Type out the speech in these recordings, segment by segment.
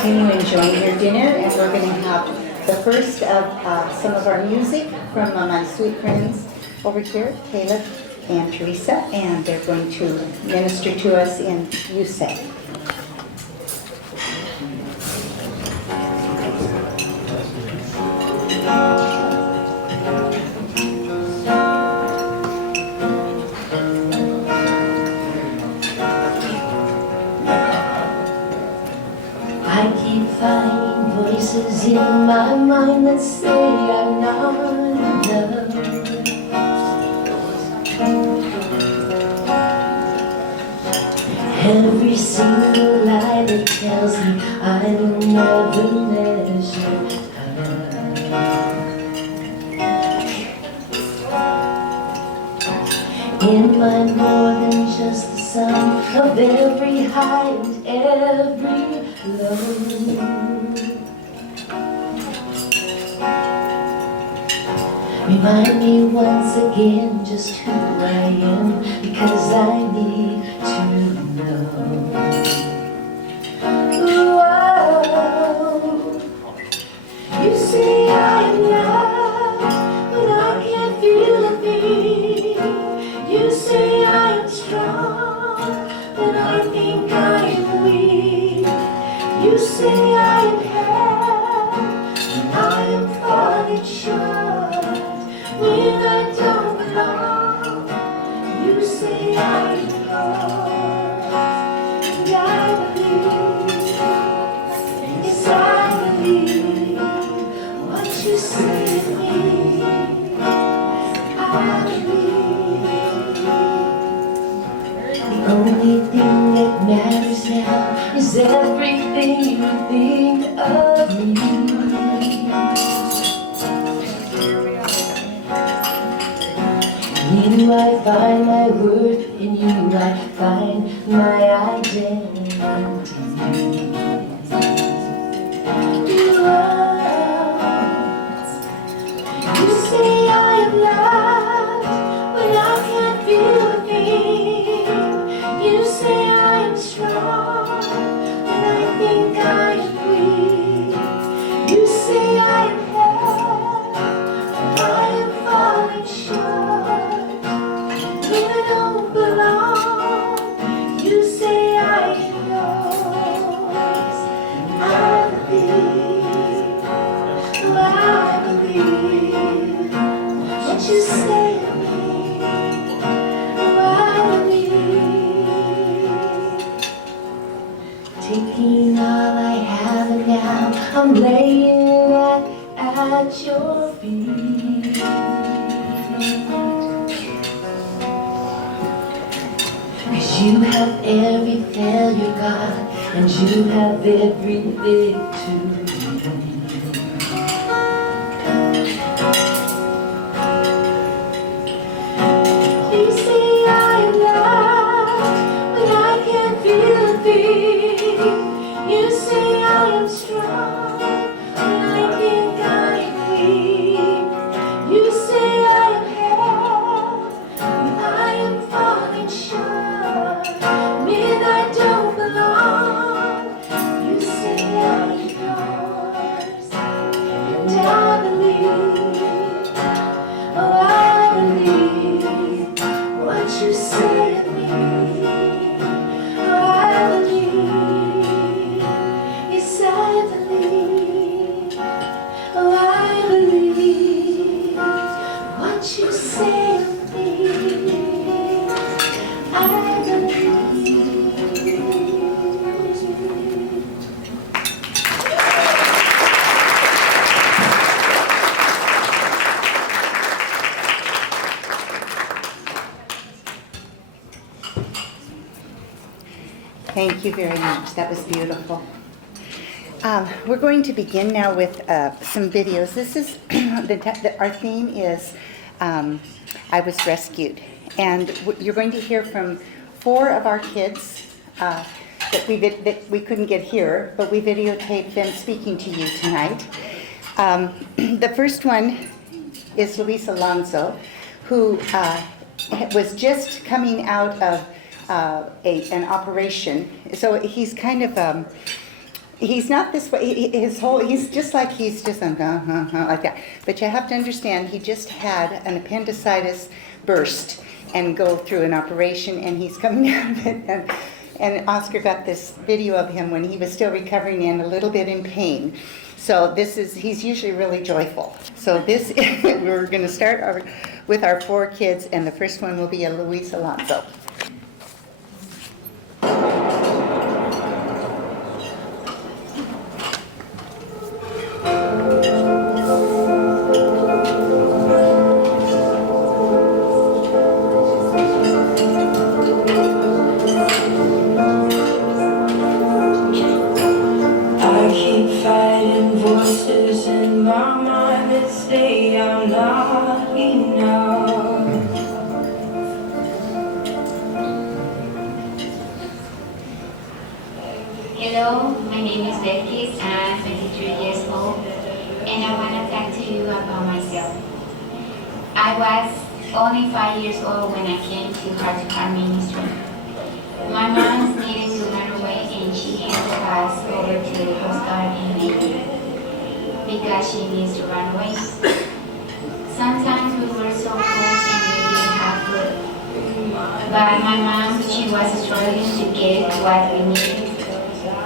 continue enjoying your dinner, and we're going to have the first of some of our music from my sweet friends over here, Caleb and Teresa, and they're going to minister to us in You Say. I keep finding voices in my mind that say I'm not enough. Every single lie that tells me I will never measure up. In my more than just the sum of every high and every low. Remind me once again just who I am, because I need to know. Whoa. You say I am loved when I can't feel a thing. You say I am strong when I think I am weak. You say I am held when I am falling short, when I don't belong. You say I am lost, and I believe, yes I believe what you say to me. I believe the only thing that matters now is everything you think of me. In you I find my worth, in you I find my identity. You say I am loved when I can't feel a thing. You say I am strong when I think I am weak. You say I am held when I am falling short, when I don't belong. You say I am yours. I believe, oh, I believe what you say to me. Oh, I believe. Taking all I have and now I'm laying it at your feet. Cause you have every failure, God, and you have every victory. You say I am loved when I can't feel a thing. You say I am strong when I think I am weak. You say I am held when I am falling short, when I don't belong. You say I am yours, and I believe, oh I believe what you say to me. Oh I believe, yes I believe, oh I believe what you say to me. I believe. Thank you very much. That was beautiful. We're going to begin now with some videos. This is our theme is I Was Rescued, and you're going to hear from 4 of our kids that we couldn't get here, but we videotaped them speaking to you tonight. The first one is Luis Alonso, who was just coming out of an operation. So he's kind of He's not this way. He's just like like that. But you have to understand, he just had an appendicitis burst and go through an operation, and he's coming out of it. And Oscar got this video of him when he was still recovering and a little bit in pain. So he's usually really joyful. So we're going to start with our 4 kids, and the first one will be a Luis Alonso. Hello, my name is Becky. I'm 23 years old, and I want to talk to you about myself. I was only 5 years old when I came to Heart to Heart Ministry. My mom needed to run away, and she handed us over to the Coast Guard in Navy because she needs to run away. Sometimes we were so close and we didn't have food. But my mom, she was struggling to get what we needed.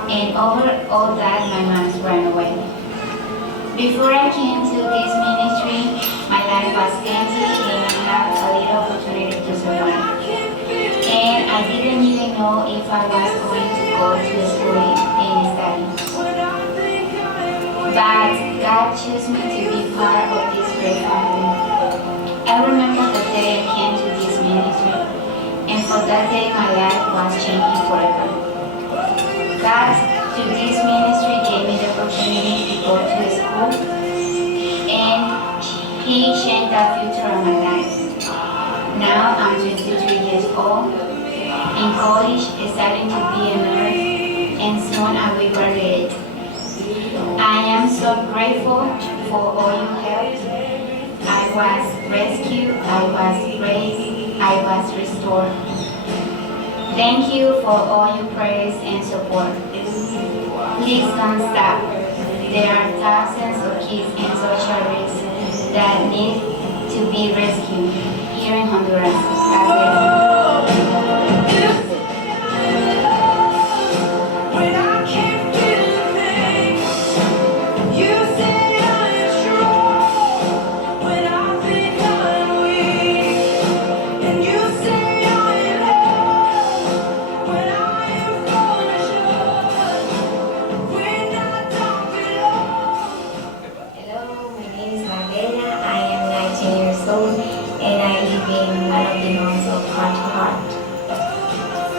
And over all that, my mom ran away. Before I came to this ministry, my life was empty and I had a little opportunity to survive. And I didn't even know if I was going to go to school and study. But God chose me to be part of this great family. I remember the day I came to this ministry, and for that day my life was changing forever. God, through this ministry, gave me the opportunity to go to school, and He changed the future of my life. Now I'm 23 years old, in college, studying to be a nurse, and soon I will graduate. I am so grateful for all your help. I was rescued, I was raised, I was restored. Thank you for all your prayers and support. Please don't stop. There are thousands of kids in social risks that need to be rescued here in Honduras. God bless you.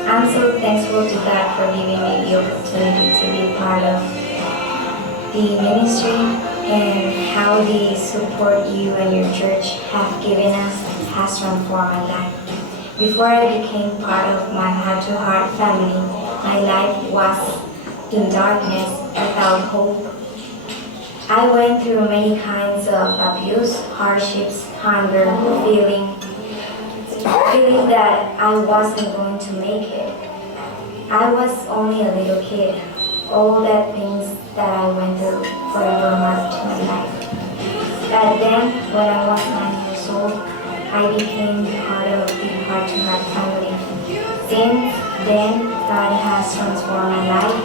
I'm so thankful to God for giving me the opportunity to be part of the ministry and how the support you and your church have given us has transformed my life. Before I became part of my heart-to-heart family, my life was in darkness without hope. I went through many kinds of abuse, hardships, hunger, feeling that I wasn't going to make it. I was only a little kid. All that things that I went through forever marked my life. Back then, when I was 9 years old, I became part of the Heart to Heart family. Since then, God has transformed my life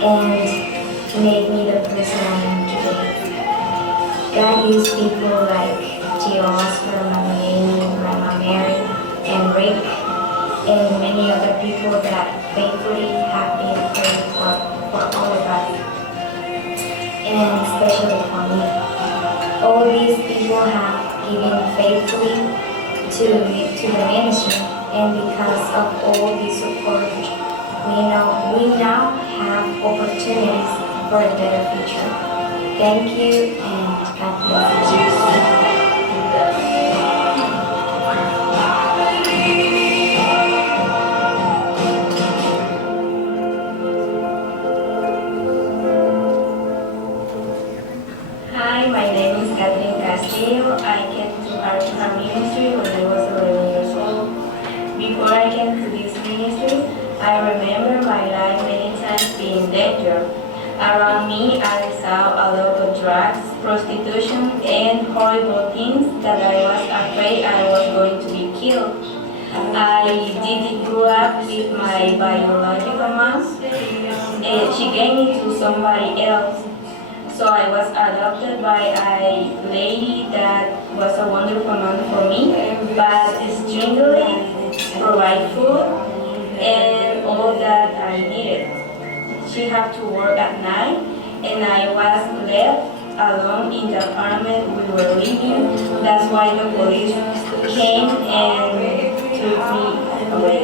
and made me the person I am today. God used people like Oscar, Mama Amy, Grandma Mary, and Rick, and many other people that faithfully have been praying for all of us, and especially for me. All these people have given faithfully to the ministry, and because of all the support, we now have opportunities for a better future. Thank you, and God bless you. I came to our ministry when I was 11 years old. Before I came to this ministry, I remember my life many times being in danger. Around me, I saw a lot of drugs, prostitution, and horrible things that I was afraid I was going to be killed. I didn't grow up with my biological mom, and she gave me to somebody else. So I was adopted by a lady that was a wonderful mom for me, but stringently provide food and all that I needed. She had to work at night, and I was left alone in the apartment we were living. That's why the police came and took me away.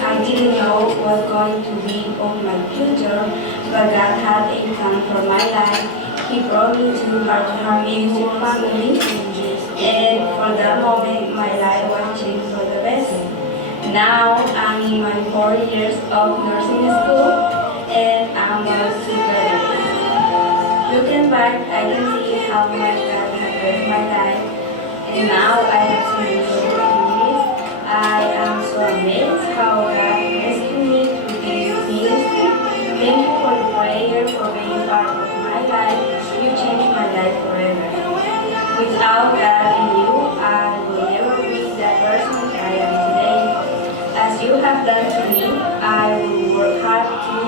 I didn't know what was going to be of my future, but God had a plan for my life. He brought me to our ministry family, and for that moment, my life was changed for the best. Now I'm in my 4 years of nursing school, and I'm a super. Looking back, I can see how much God has blessed my life, and now I have so many opportunities. I am so amazed how God rescued me through this ministry. Thank you for the prayer, for being part of my life. You changed my life forever. Without God and you, I will never be the person I am today. As you have done to me, I will work hard to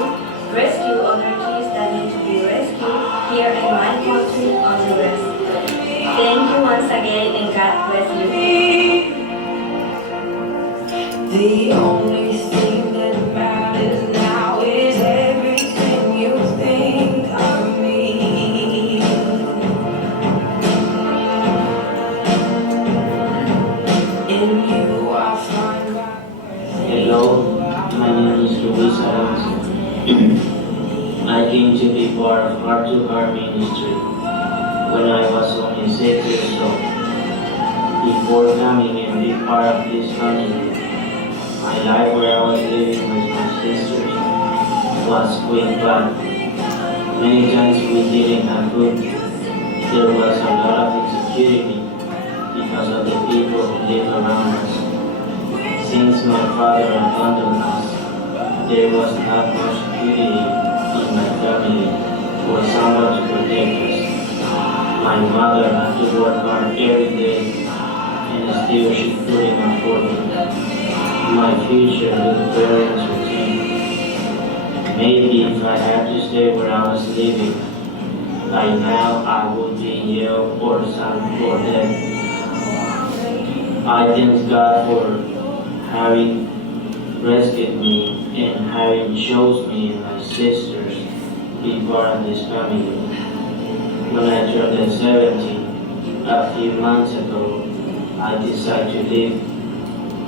rescue other kids that need to be rescued here in my country on the rest. Thank you once again, and God bless you. The only thing that matters now is everything you think of me. In you I find my worth. Hello, my name is Luis Alonso. I came to be part of Heart to Heart ministry when I was only 6 years old. Before coming and be part of this family, my life where I was living with my sisters was going bad. Many times we didn't have food. There was a lot of insecurity because of the people who live around us. Since my father abandoned us, there was not much security in my family for someone to protect us. My mother had to work hard every day, and still she couldn't afford it. My future looked very uncertain. Maybe if I had to stay where I was living, by now I would be in jail or some or dead. I thank God for having rescued me and having chose me and my sisters to be part of this family. When I turned 17 a few months ago, I decided to leave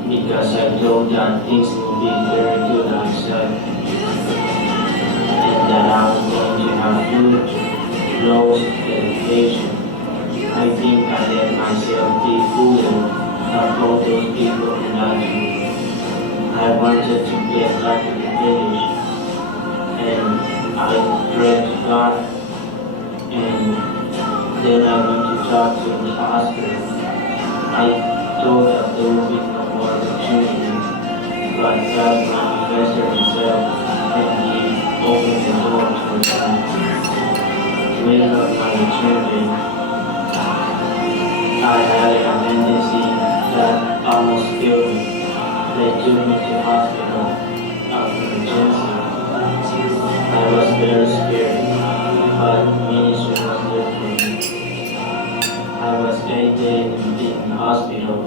because I thought that things would be very good outside and that I was going to have food, clothes, education. I think I let myself be fooled of all those people who lied to me. I wanted to get back to the village, and I prayed to God, and then I went to talk to the pastor. I thought that there would be no more opportunity, but God manifested himself, and he opened the door for me. When of my children, I had an appendicitis that almost killed me. They took me to hospital after emergency. I was very scared, but ministry was there for me. I was 8 days in hospital,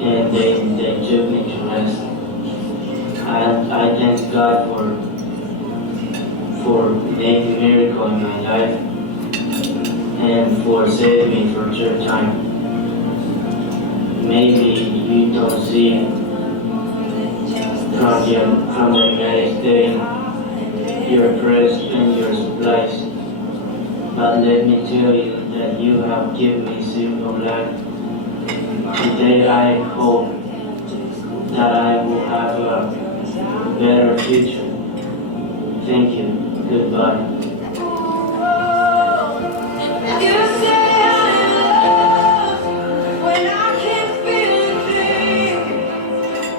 and they took me to rest. I thank God for making a miracle in my life and for saving me from third time. Maybe you don't see it from the United States, your prayers and your supplies. But let me tell you that you have given me simple life. Today I hope that I will have a better future. Thank you. Goodbye. You say I'm loved when I can't feel a thing.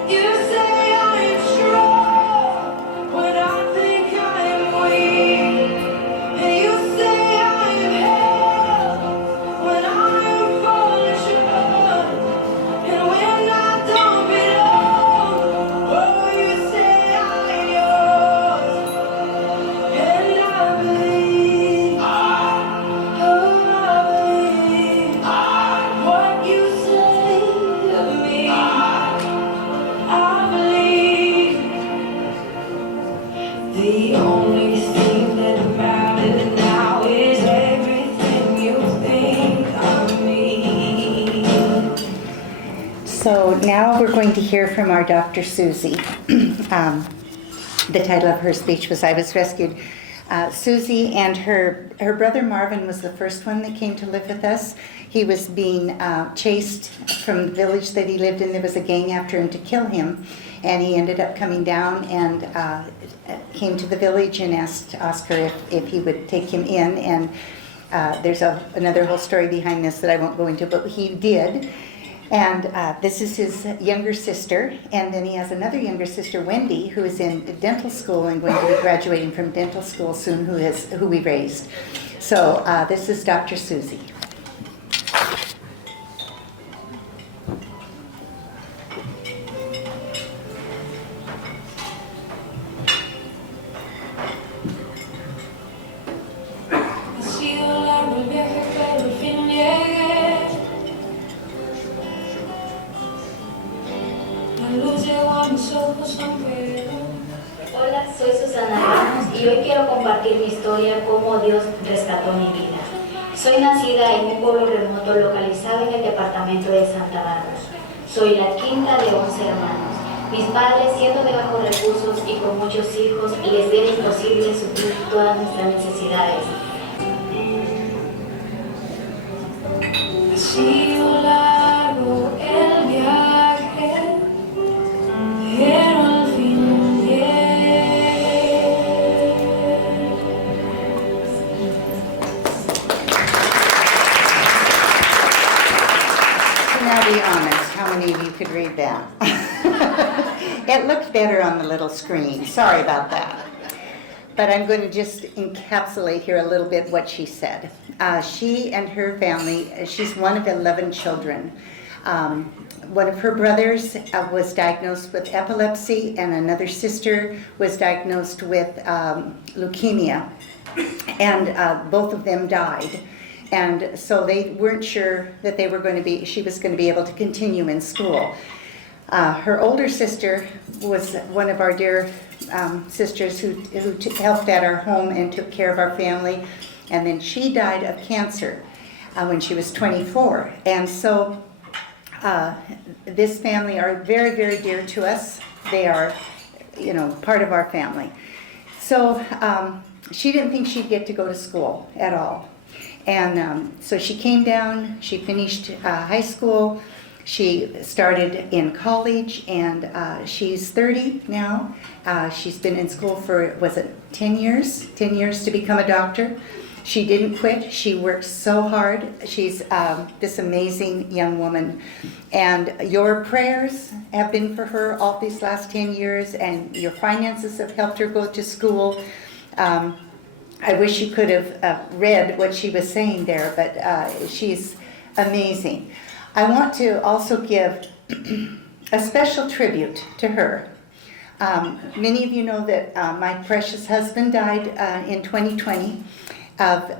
You say I'm strong when I think I'm weak. The only thing that matters now is everything you think of me. So now we're going to hear from our Dr. Susie. The title of her speech was I Was Rescued. Susie and her brother Marvin was the first one that came to live with us. He was being chased from the village that he lived in. There was a gang after him to kill him, and he ended up coming down and came to the village and asked Oscar if he would take him in. And there's another whole story behind this that I won't go into, but he did. And this is his younger sister, and then he has another younger sister, Wendy, who is in dental school and going to be graduating from dental school soon, who we raised. So this is Dr. Susie. Hola, soy Susana Ramos y hoy quiero compartir mi historia, cómo Dios rescató mi vida. Soy nacida en un pueblo remoto localizado en el departamento de Santa Bárbara. Soy la quinta de 11 hermanos. Mis padres, siendo de bajos recursos y con muchos hijos, les era imposible suplir todas nuestras necesidades. Ha sido largo el viaje, pero al fin llegué. Now be honest, how many of you could read that? It looked better on the little screen. Sorry about that. But I'm going to just encapsulate here a little bit what she said. She and her family, she's one of 11 children. One of her brothers was diagnosed with epilepsy, and another sister was diagnosed with leukemia. And both of them died. And so they weren't sure that she was going to be able to continue in school. Her older sister was one of our dear sisters who helped at our home and took care of our family. And then she died of cancer when she was 24. And so this family are very, very dear to us. They are, part of our family. So she didn't think she'd get to go to school at all. And so she came down, she finished high school, she started in college, and she's 30 now. She's been in school for, 10 years? 10 years to become a doctor. She didn't quit. She works so hard. She's this amazing young woman. And your prayers have been for her all these last 10 years, and your finances have helped her go to school. I wish you could have read what she was saying there, but she's amazing. I want to also give a special tribute to her. Many of you know that my precious husband died in 2020 of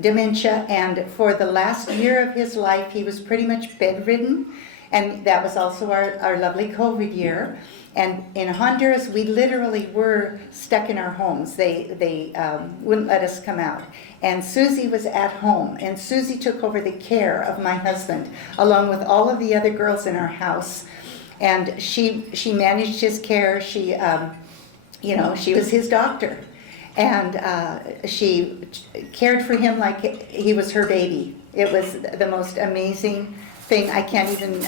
dementia, and for the last year of his life he was pretty much bedridden, and that was also our lovely COVID year. And in Honduras, we literally were stuck in our homes. They wouldn't let us come out. And Susie was at home, and Susie took over the care of my husband, along with all of the other girls in our house. And she managed his care. She was his doctor. And she cared for him like he was her baby. It was the most amazing thing. I can't even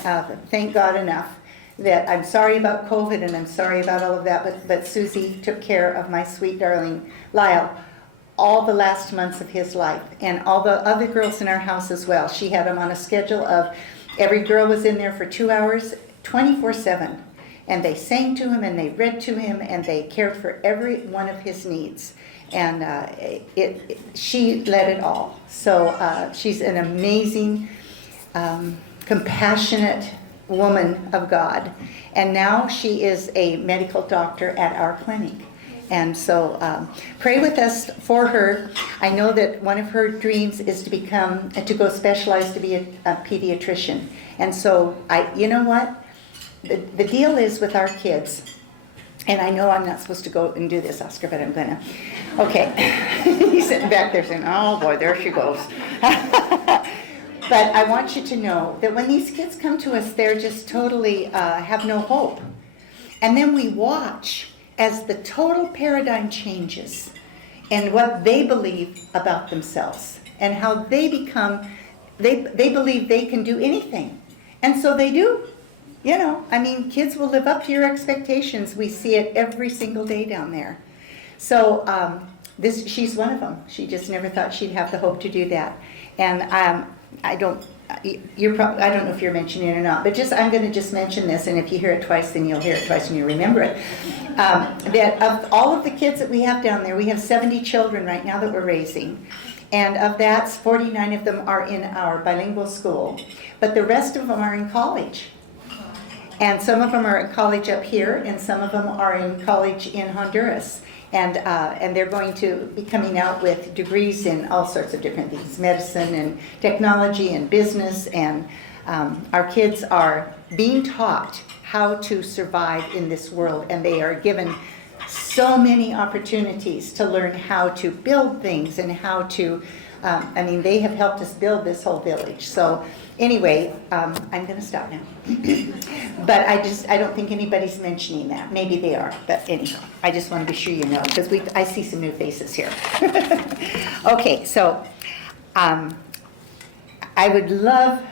thank God enough. That I'm sorry about COVID and I'm sorry about all of that, but Susie took care of my sweet darling Lyle all the last months of his life, and all the other girls in our house as well. She had them on a schedule of every girl was in there for 2 hours, 24/7, and they sang to him and they read to him and they cared for every one of his needs. And she led it all. So she's an amazing, compassionate woman of God, and now she is a medical doctor at our clinic. And so pray with us for her. I know that one of her dreams is to go specialize to be a pediatrician. And so you know what? The deal is with our kids, And I know I'm not supposed to go and do this, Oscar, but I'm gonna. Okay. He's sitting back there saying, oh boy, there she goes. But I want you to know that when these kids come to us, they're just totally have no hope. And then we watch as the total paradigm changes and what they believe about themselves and how they become, they believe they can do anything. And so they do. You know, I mean, kids will live up to your expectations. We see it every single day down there. So she's one of them. She just never thought she'd have the hope to do that. And I don't know if you're mentioning it or not, but I'm going to just mention this, and if you hear it twice, then you'll hear it twice and you'll remember it. That of all of the kids that we have down there, we have 70 children right now that we're raising. And of that, 49 of them are in our bilingual school, but the rest of them are in college. And some of them are in college up here, and some of them are in college in Honduras. And they're going to be coming out with degrees in all sorts of different things, medicine and technology and business. And our kids are being taught how to survive in this world, and they are given so many opportunities to learn how to build things and how to, they have helped us build this whole village. So anyway, I'm going to stop now. But I don't think anybody's mentioning that. Maybe they are, but anyhow, I just want to be sure you know, because I see some new faces here. Okay, so I would love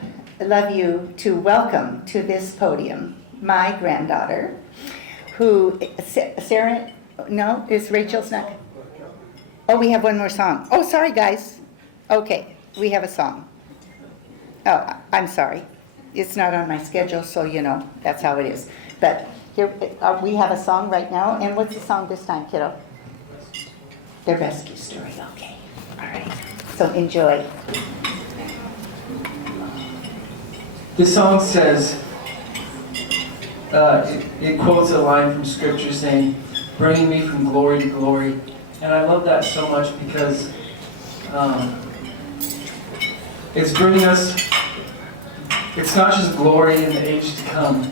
you to welcome to this podium my granddaughter, who, Sarah, no, is Rachel's not? Oh, we have one more song. Oh, sorry, guys. Okay, we have a song. Oh, I'm sorry. It's not on my schedule, so you know, that's how it is. But here, we have a song right now. And what's the song this time, kiddo? The Rescue Story. Okay. All right. So enjoy. The song says, it quotes a line from scripture saying, bringing me from glory to glory. And I love that so much because it's bringing us, it's not just glory in the age to come.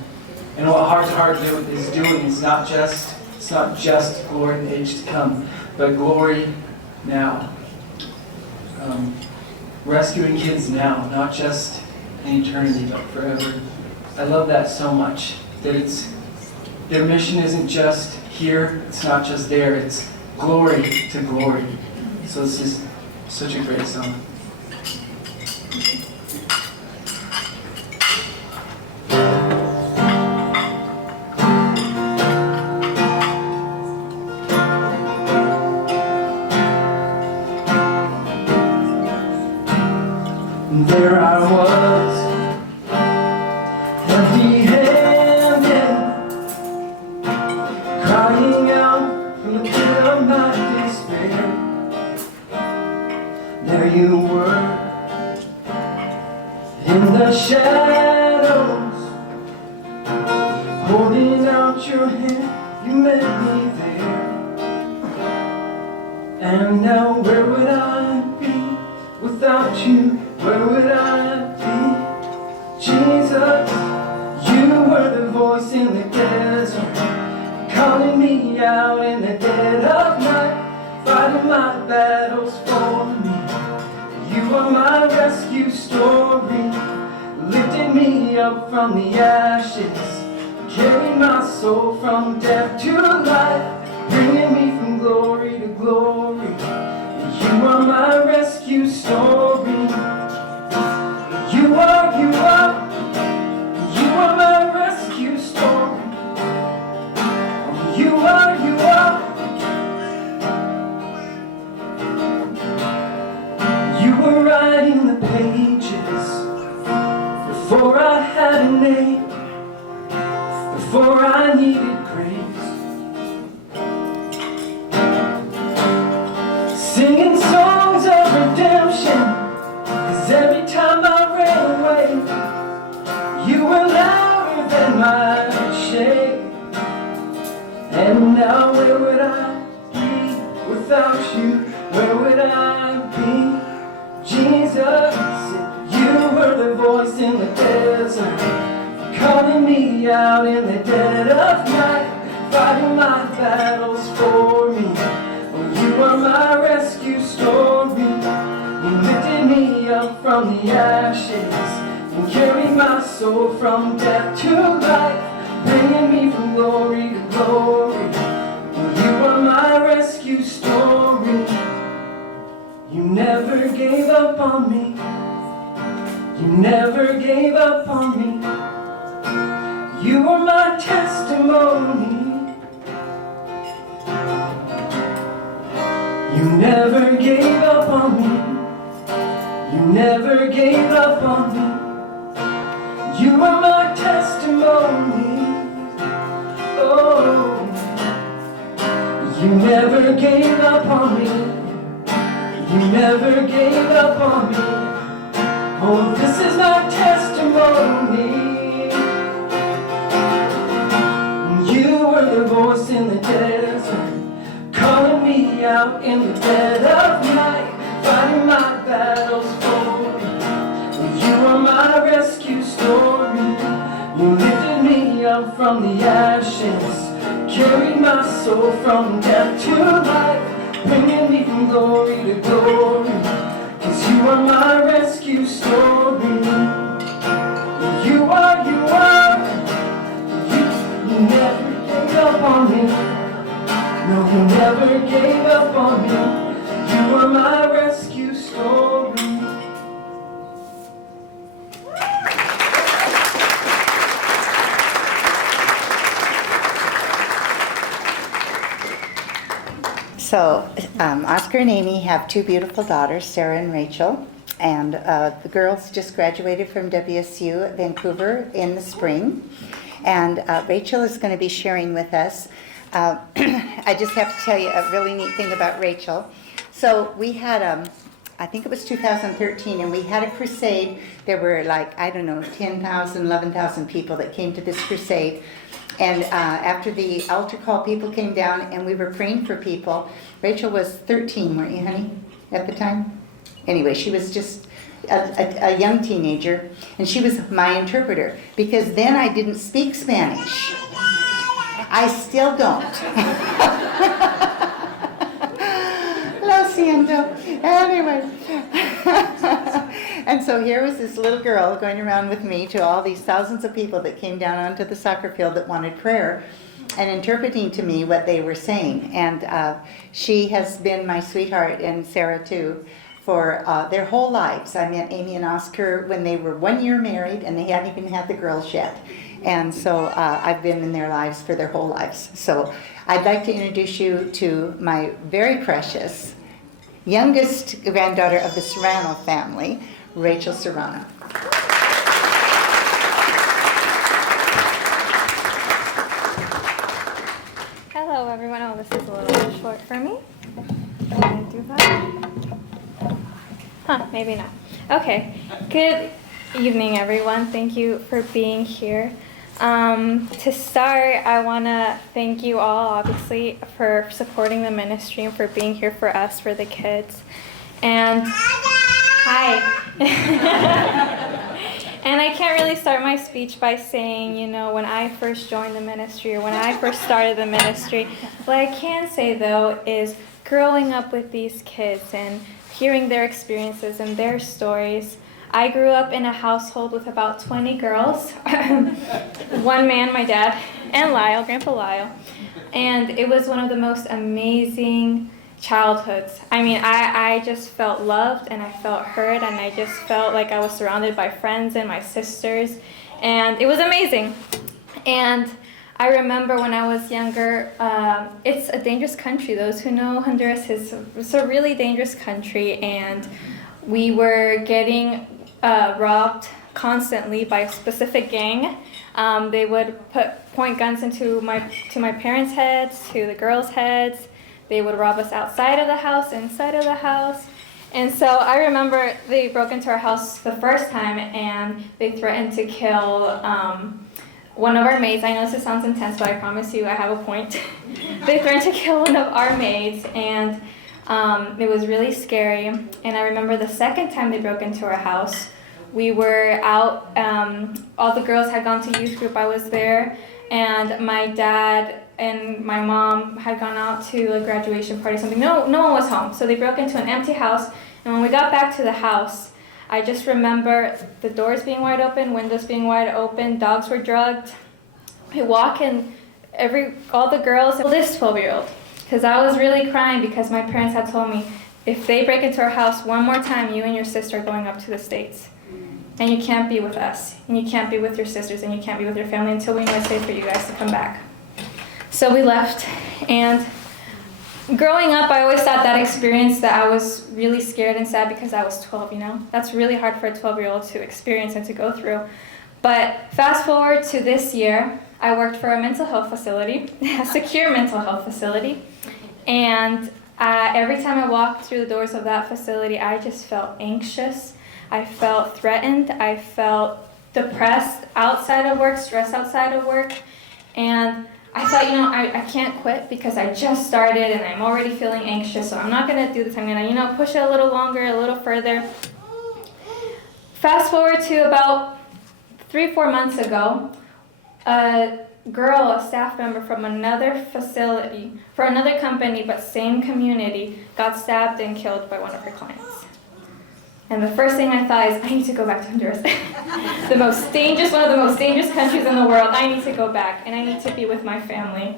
And what Heart to Heart is doing is it's not just glory in the age to come, but glory now. Rescuing kids now, not just in eternity, but forever. I love that so much, that their mission isn't just here, it's not just there, it's glory to glory. So this is such a great song. There I was, empty-handed, crying out from the pit of my despair. There you were, in the shadows, holding out your hand, you met me there. And now where would I be without you? Where would I be? Jesus, you were the voice in the desert, calling me out in the dead of night, fighting my battles for me. You are my rescue story, lifting me up from the ashes, carrying my soul from death to life, bringing me from glory to glory. You are my rescue story. You are my rescue story. You are. You were writing the pages before I had a name, before I needed grace. Singing songs of redemption, 'cause every time I ran away, you were louder than my shame. And now where would I be without you? Where would I be? Jesus, you were the voice in the desert, calling me out in the dead of night, fighting my battles for me. Oh, you are my rescue story. You lifted me up from the ashes and carried my soul from death to life, bringing me from glory to glory. Oh, you are my rescue story. You never gave up on me. You never gave up on me. You are my testimony. You never gave up on me. You never gave up on me. You are my testimony. Oh, you never gave up on me. You never gave up on me. Oh, this is my testimony. You were the voice in the desert, calling me out in the dead of night, fighting my battles for me. You are my rescue story. You lifted me up from the ashes, carried my soul from death to life, bringing me from glory to glory. 'Cause you are my rescue story. You are, you never gave up on me. No, you never gave up on me. You are my rescue story. So, Oscar and Amy have two beautiful daughters, Sarah and Rachel, and the girls just graduated from WSU at Vancouver in the spring, and Rachel is going to be sharing with us. I just have to tell you a really neat thing about Rachel. So we had, I think it was 2013, and we had a crusade. There were like, I don't know, 10,000, 11,000 people that came to this crusade. And after the altar call, people came down and we were praying for people. Rachel was 13, weren't you, honey, at the time? Anyway, she was just a young teenager, and she was my interpreter, because then I didn't speak Spanish. I still don't. Lo siento. Anyway. And so here was this little girl going around with me to all these thousands of people that came down onto the soccer field that wanted prayer, and interpreting to me what they were saying. And she has been my sweetheart, and Sarah too, for their whole lives. I met Amy and Oscar when they were 1 year married, and they hadn't even had the girls yet. And so I've been in their lives for their whole lives. So I'd like to introduce you to my very precious youngest granddaughter of the Serrano family, Rachel Serrano. Hello everyone. Oh, this is a little short for me. Can I do that? Huh, maybe not. Okay. Good evening, everyone. Thank you for being here. To start, I want to thank you all, obviously, for supporting the ministry and for being here for us, for the kids. And hi. And I can't really start my speech by saying, you know, when I first joined the ministry or when I first started the ministry. What I can say, though, is growing up with these kids and hearing their experiences and their stories. I grew up in a household with about 20 girls, one man, my dad, and Lyle, Grandpa Lyle, and it was one of the most amazing childhoods. I mean, I just felt loved, and I felt heard, and I just felt like I was surrounded by friends and my sisters, and it was amazing. And I remember when I was younger, it's a dangerous country. Those who know Honduras, it's a really dangerous country, and we were getting robbed constantly by a specific gang. They would point guns to my parents' heads, to the girls' heads. They would rob us outside of the house, inside of the house. And so I remember they broke into our house the first time, and they threatened to kill one of our maids. I know this sounds intense, but I promise you I have a point. They threatened to kill one of our maids, and it was really scary. And I remember the second time they broke into our house, we were out, all the girls had gone to youth group, I was there, and my dad, and my mom had gone out to a graduation party or something. No one was home. So they broke into an empty house. And when we got back to the house, I just remember the doors being wide open, windows being wide open, dogs were drugged. We walk in, all the girls, this 12-year-old, because I was really crying because my parents had told me, if they break into our house one more time, you and your sister are going up to the States. And you can't be with us, and you can't be with your sisters, and you can't be with your family until we know it's safe for you guys to come back. So we left, and growing up, I always thought that experience that I was really scared and sad because I was 12, you know? That's really hard for a 12-year-old to experience and to go through. But fast forward to this year, I worked for a mental health facility, a secure mental health facility, and every time I walked through the doors of that facility, I just felt anxious. I felt threatened. I felt depressed outside of work, stressed outside of work. And I thought, you know, I can't quit because I just started and I'm already feeling anxious. So I'm not going to do this. I'm going to, you know, push it a little longer, a little further. Fast forward to about 3-4 months ago, a girl, a staff member from another facility, for another company, but same community, got stabbed and killed by one of her clients. And the first thing I thought is, I need to go back to Honduras. One of the most dangerous countries in the world. I need to go back, and I need to be with my family.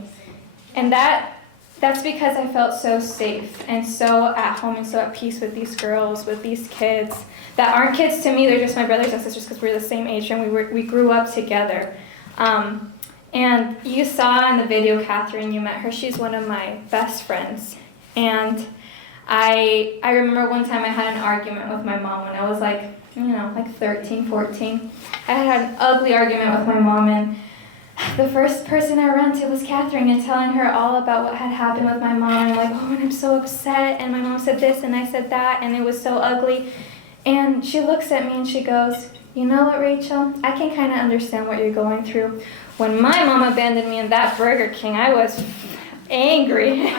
And that's because I felt so safe and so at home and so at peace with these girls, with these kids that aren't kids to me. They're just my brothers and sisters because we're the same age and we grew up together. And you saw in the video, Catherine, you met her. She's one of my best friends. And I remember one time I had an argument with my mom when I was like 13, 14. I had an ugly argument with my mom, and the first person I ran to was Catherine and telling her all about what had happened with my mom. And I'm like, oh, and I'm so upset, and my mom said this and I said that, and it was so ugly. And she looks at me and she goes, you know what, Rachel? I can kind of understand what you're going through. When my mom abandoned me in that Burger King, I was angry.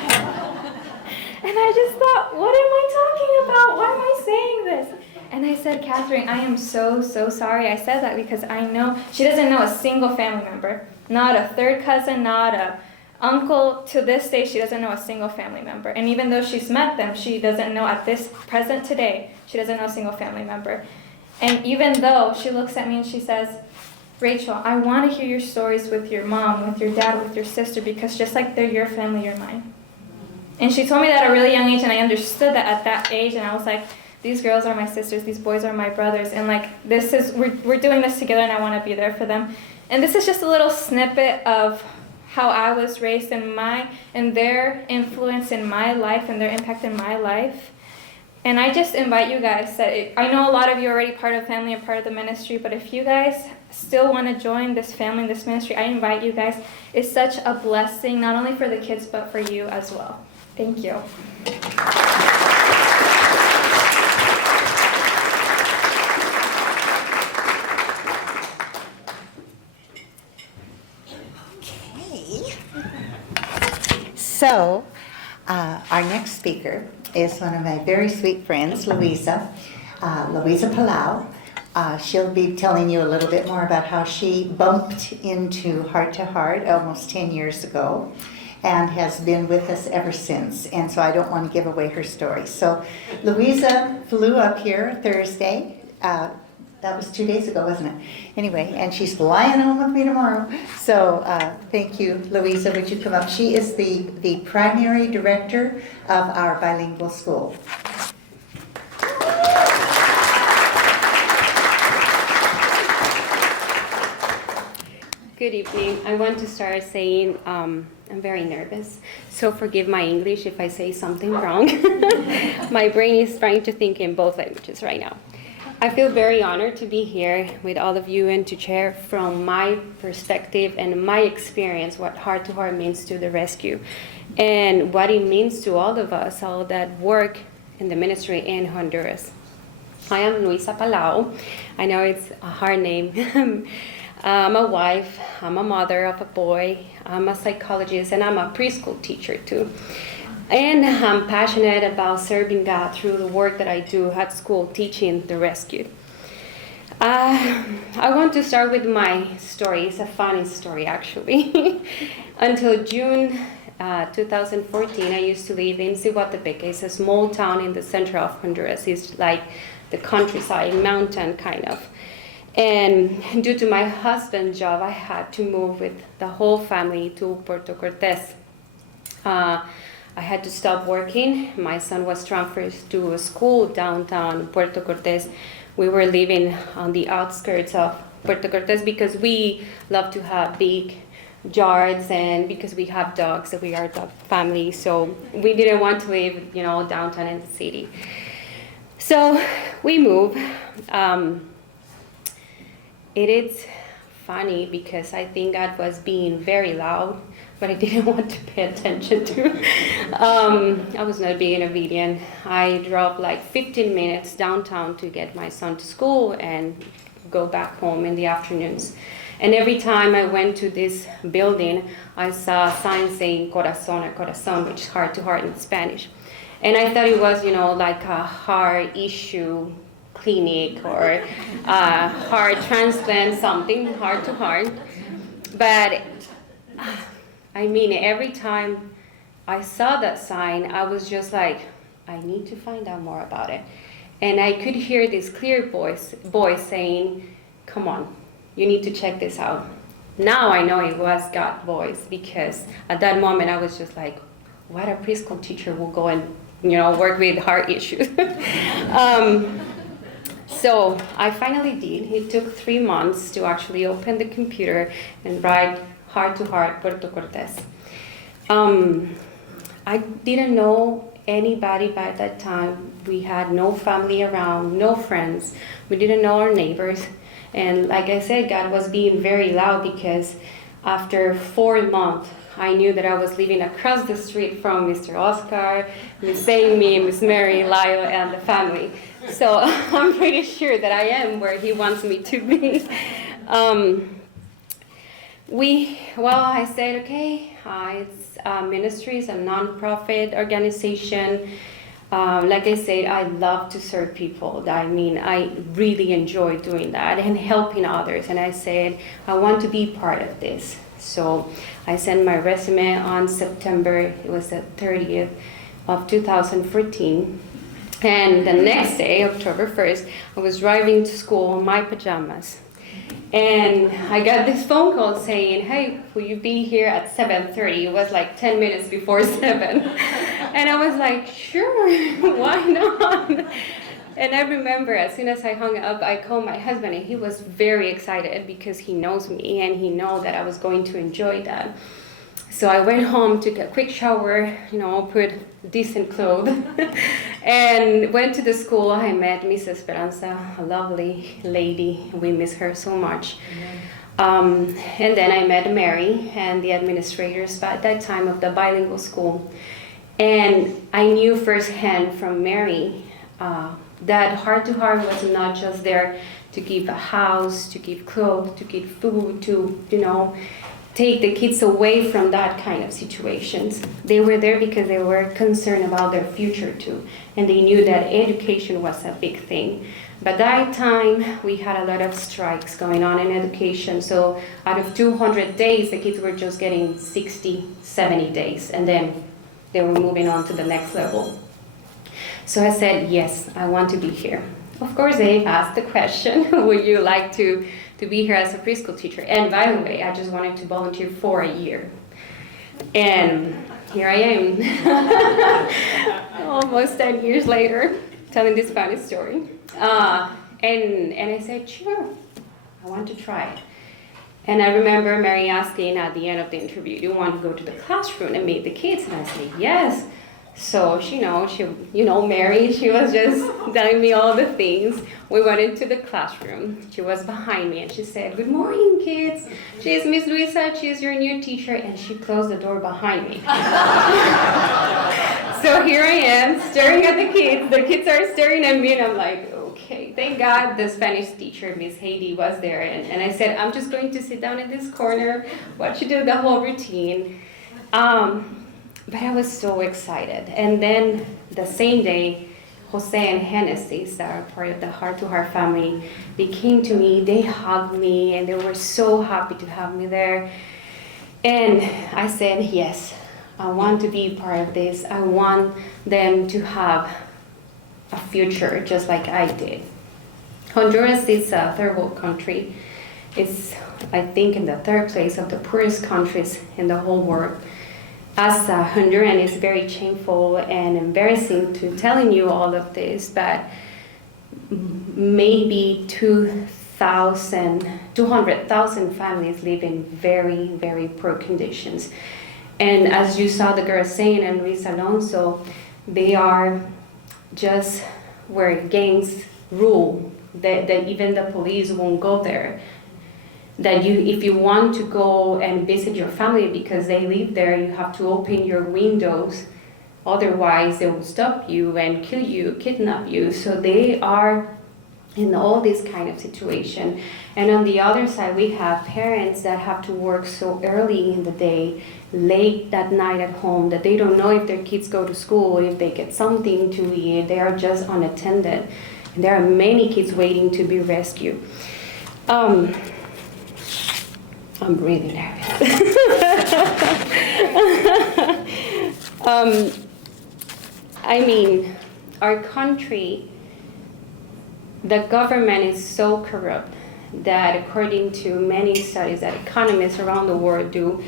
And I just thought, what am I talking about? Why am I saying this? And I said, Catherine, I am so, so sorry. I said that because I know she doesn't know a single family member. Not a third cousin, not a uncle. To this day, she doesn't know a single family member. And even though she's met them, she doesn't know at this present today, she doesn't know a single family member. And even though she looks at me and she says, Rachel, I want to hear your stories with your mom, with your dad, with your sister, because just like they're your family, you're mine. And she told me that at a really young age, and I understood that at that age, and I was like, these girls are my sisters, these boys are my brothers, and like, we're doing this together, and I want to be there for them. And this is just a little snippet of how I was raised and their influence in my life and their impact in my life. And I just invite you guys I know a lot of you are already part of family and part of the ministry, but if you guys still want to join this family, this ministry, I invite you guys. It's such a blessing, not only for the kids, but for you as well. Thank you. Okay. So, our next speaker is one of my very sweet friends, Louisa Palau. She'll be telling you a little bit more about how she bumped into Heart to Heart almost 10 years ago and has been with us ever since. And so I don't want to give away her story. So Louisa flew up here Thursday. That was 2 days ago, wasn't it? Anyway, and she's flying home with me tomorrow. So thank you, Louisa. Would you come up? She is the primary director of our bilingual school. Good evening. I want to start saying I'm very nervous, so forgive my English if I say something wrong. My brain is trying to think in both languages right now. I feel very honored to be here with all of you and to share from my perspective and my experience what Heart to Heart means to the rescue and what it means to all of us, all that work in the ministry in Honduras. I am Luisa Palau. I know it's a hard name. I'm a wife, I'm a mother of a boy, I'm a psychologist, and I'm a preschool teacher too. And I'm passionate about serving God through the work that I do at school, teaching the rescued. I want to start with my story. It's a funny story, actually. Until June 2014, I used to live in Zihuatapeque. It's a small town in the center of Honduras. It's like the countryside, mountain kind of. And due to my husband's job, I had to move with the whole family to Puerto Cortes. I had to stop working. My son was transferred to a school downtown Puerto Cortes. We were living on the outskirts of Puerto Cortes because we love to have big yards and because we have dogs, so we are a dog family. So we didn't want to live, downtown in the city. So we moved. It is funny because I think God was being very loud, but I didn't want to pay attention to. I was not being obedient. I drove like 15 minutes downtown to get my son to school and go back home in the afternoons. And every time I went to this building, I saw signs saying corazón, corazón, which is heart to heart in Spanish. And I thought it was, like a heart issue clinic or heart transplant, something heart to heart. But every time I saw that sign, I was just like, I need to find out more about it. And I could hear this clear voice saying, come on, you need to check this out. Now I know it was God's voice, because at that moment I was just like, what a preschool teacher will go and work with heart issues. So I finally did. It took 3 months to actually open the computer and write heart to heart Puerto Cortes. I didn't know anybody by that time. We had no family around, no friends. We didn't know our neighbors. And like I said, God was being very loud, because after 4 months, I knew that I was living across the street from Mr. Oscar, Miss Amy, Miss Mary, Lyle, and the family. So I'm pretty sure that I am where he wants me to be. I said, okay, it's ministry, is a non-profit organization. Like I said, I love to serve people. I really enjoy doing that and helping others. And I said, I want to be part of this. So I sent my resume on September, it was the 30th of 2014. And the next day, October 1st, I was driving to school in my pajamas. And I got this phone call saying, hey, will you be here at 7:30? It was like 10 minutes before 7. And I was like, sure, why not? And I remember as soon as I hung up, I called my husband, and he was very excited because he knows me and he knew that I was going to enjoy that. So I went home, took a quick shower, put decent clothes, and went to the school. I met Miss Esperanza, a lovely lady. We miss her so much. And then I met Mary and the administrators at that time of the bilingual school. And I knew firsthand from Mary that Heart to Heart was not just there to give a house, to give clothes, to give food, to, take the kids away from that kind of situations. They were there because they were concerned about their future too. And they knew that education was a big thing. But that time, we had a lot of strikes going on in education. So out of 200 days, the kids were just getting 60, 70 days. And then they were moving on to the next level. So I said, yes, I want to be here. Of course, they asked the question, would you like to be here as a preschool teacher? And by the way, I just wanted to volunteer for a year. And here I am, almost 10 years later, telling this funny story. And I said, sure, I want to try it. And I remember Mary asking at the end of the interview, do you want to go to the classroom and meet the kids? And I said, yes. So Mary, she was just telling me all the things. We went into the classroom. She was behind me and she said, good morning, kids. She's Miss Luisa, she's your new teacher. And she closed the door behind me. So here I am, staring at the kids. The kids are staring at me and I'm like, okay, thank God the Spanish teacher, Miss Haiti, was there. And I said, I'm just going to sit down in this corner, watch you do the whole routine. But I was so excited. And then the same day, Jose and Genesis, that are part of the Heart to Heart family, they came to me, they hugged me, and they were so happy to have me there. And I said, yes, I want to be part of this. I want them to have a future just like I did. Honduras is a third world country. It's, I think, in the third place of the poorest countries in the whole world. As a Honduran, it's very shameful and embarrassing to telling you all of this, but maybe 200,000 families live in very, very poor conditions. And as you saw the girl saying, and Luis Alonso, they are just where gangs rule, that even the police won't go there. That if you want to go and visit your family because they live there, you have to open your windows. Otherwise, they will stop you and kill you, kidnap you. So they are in all this kind of situation. And on the other side, we have parents that have to work so early in the day, late that night at home, that they don't know if their kids go to school, if they get something to eat. They are just unattended. And there are many kids waiting to be rescued. I'm really nervous. I mean, our country, the government is so corrupt that, according to many studies that economists around the world do,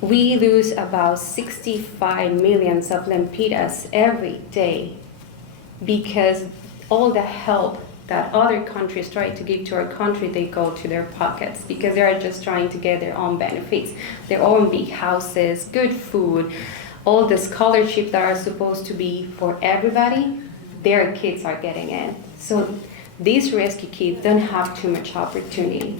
we lose about 65 million of lempiras every day because all the help that other countries try to give to our country, they go to their pockets because they are just trying to get their own benefits, their own big houses, good food, all the scholarships that are supposed to be for everybody, their kids are getting in. So these rescue kids don't have too much opportunity.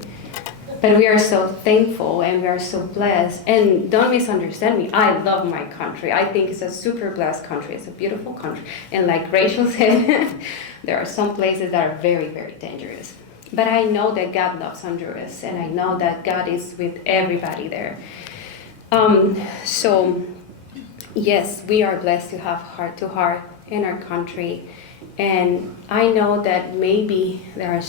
But we are so thankful and we are so blessed. And don't misunderstand me, I love my country. I think it's a super blessed country. It's a beautiful country. And like Rachel said, there are some places that are very, very dangerous. But I know that God loves Honduras and I know that God is with everybody there. So yes, we are blessed to have Heart to Heart in our country. And I know that maybe there are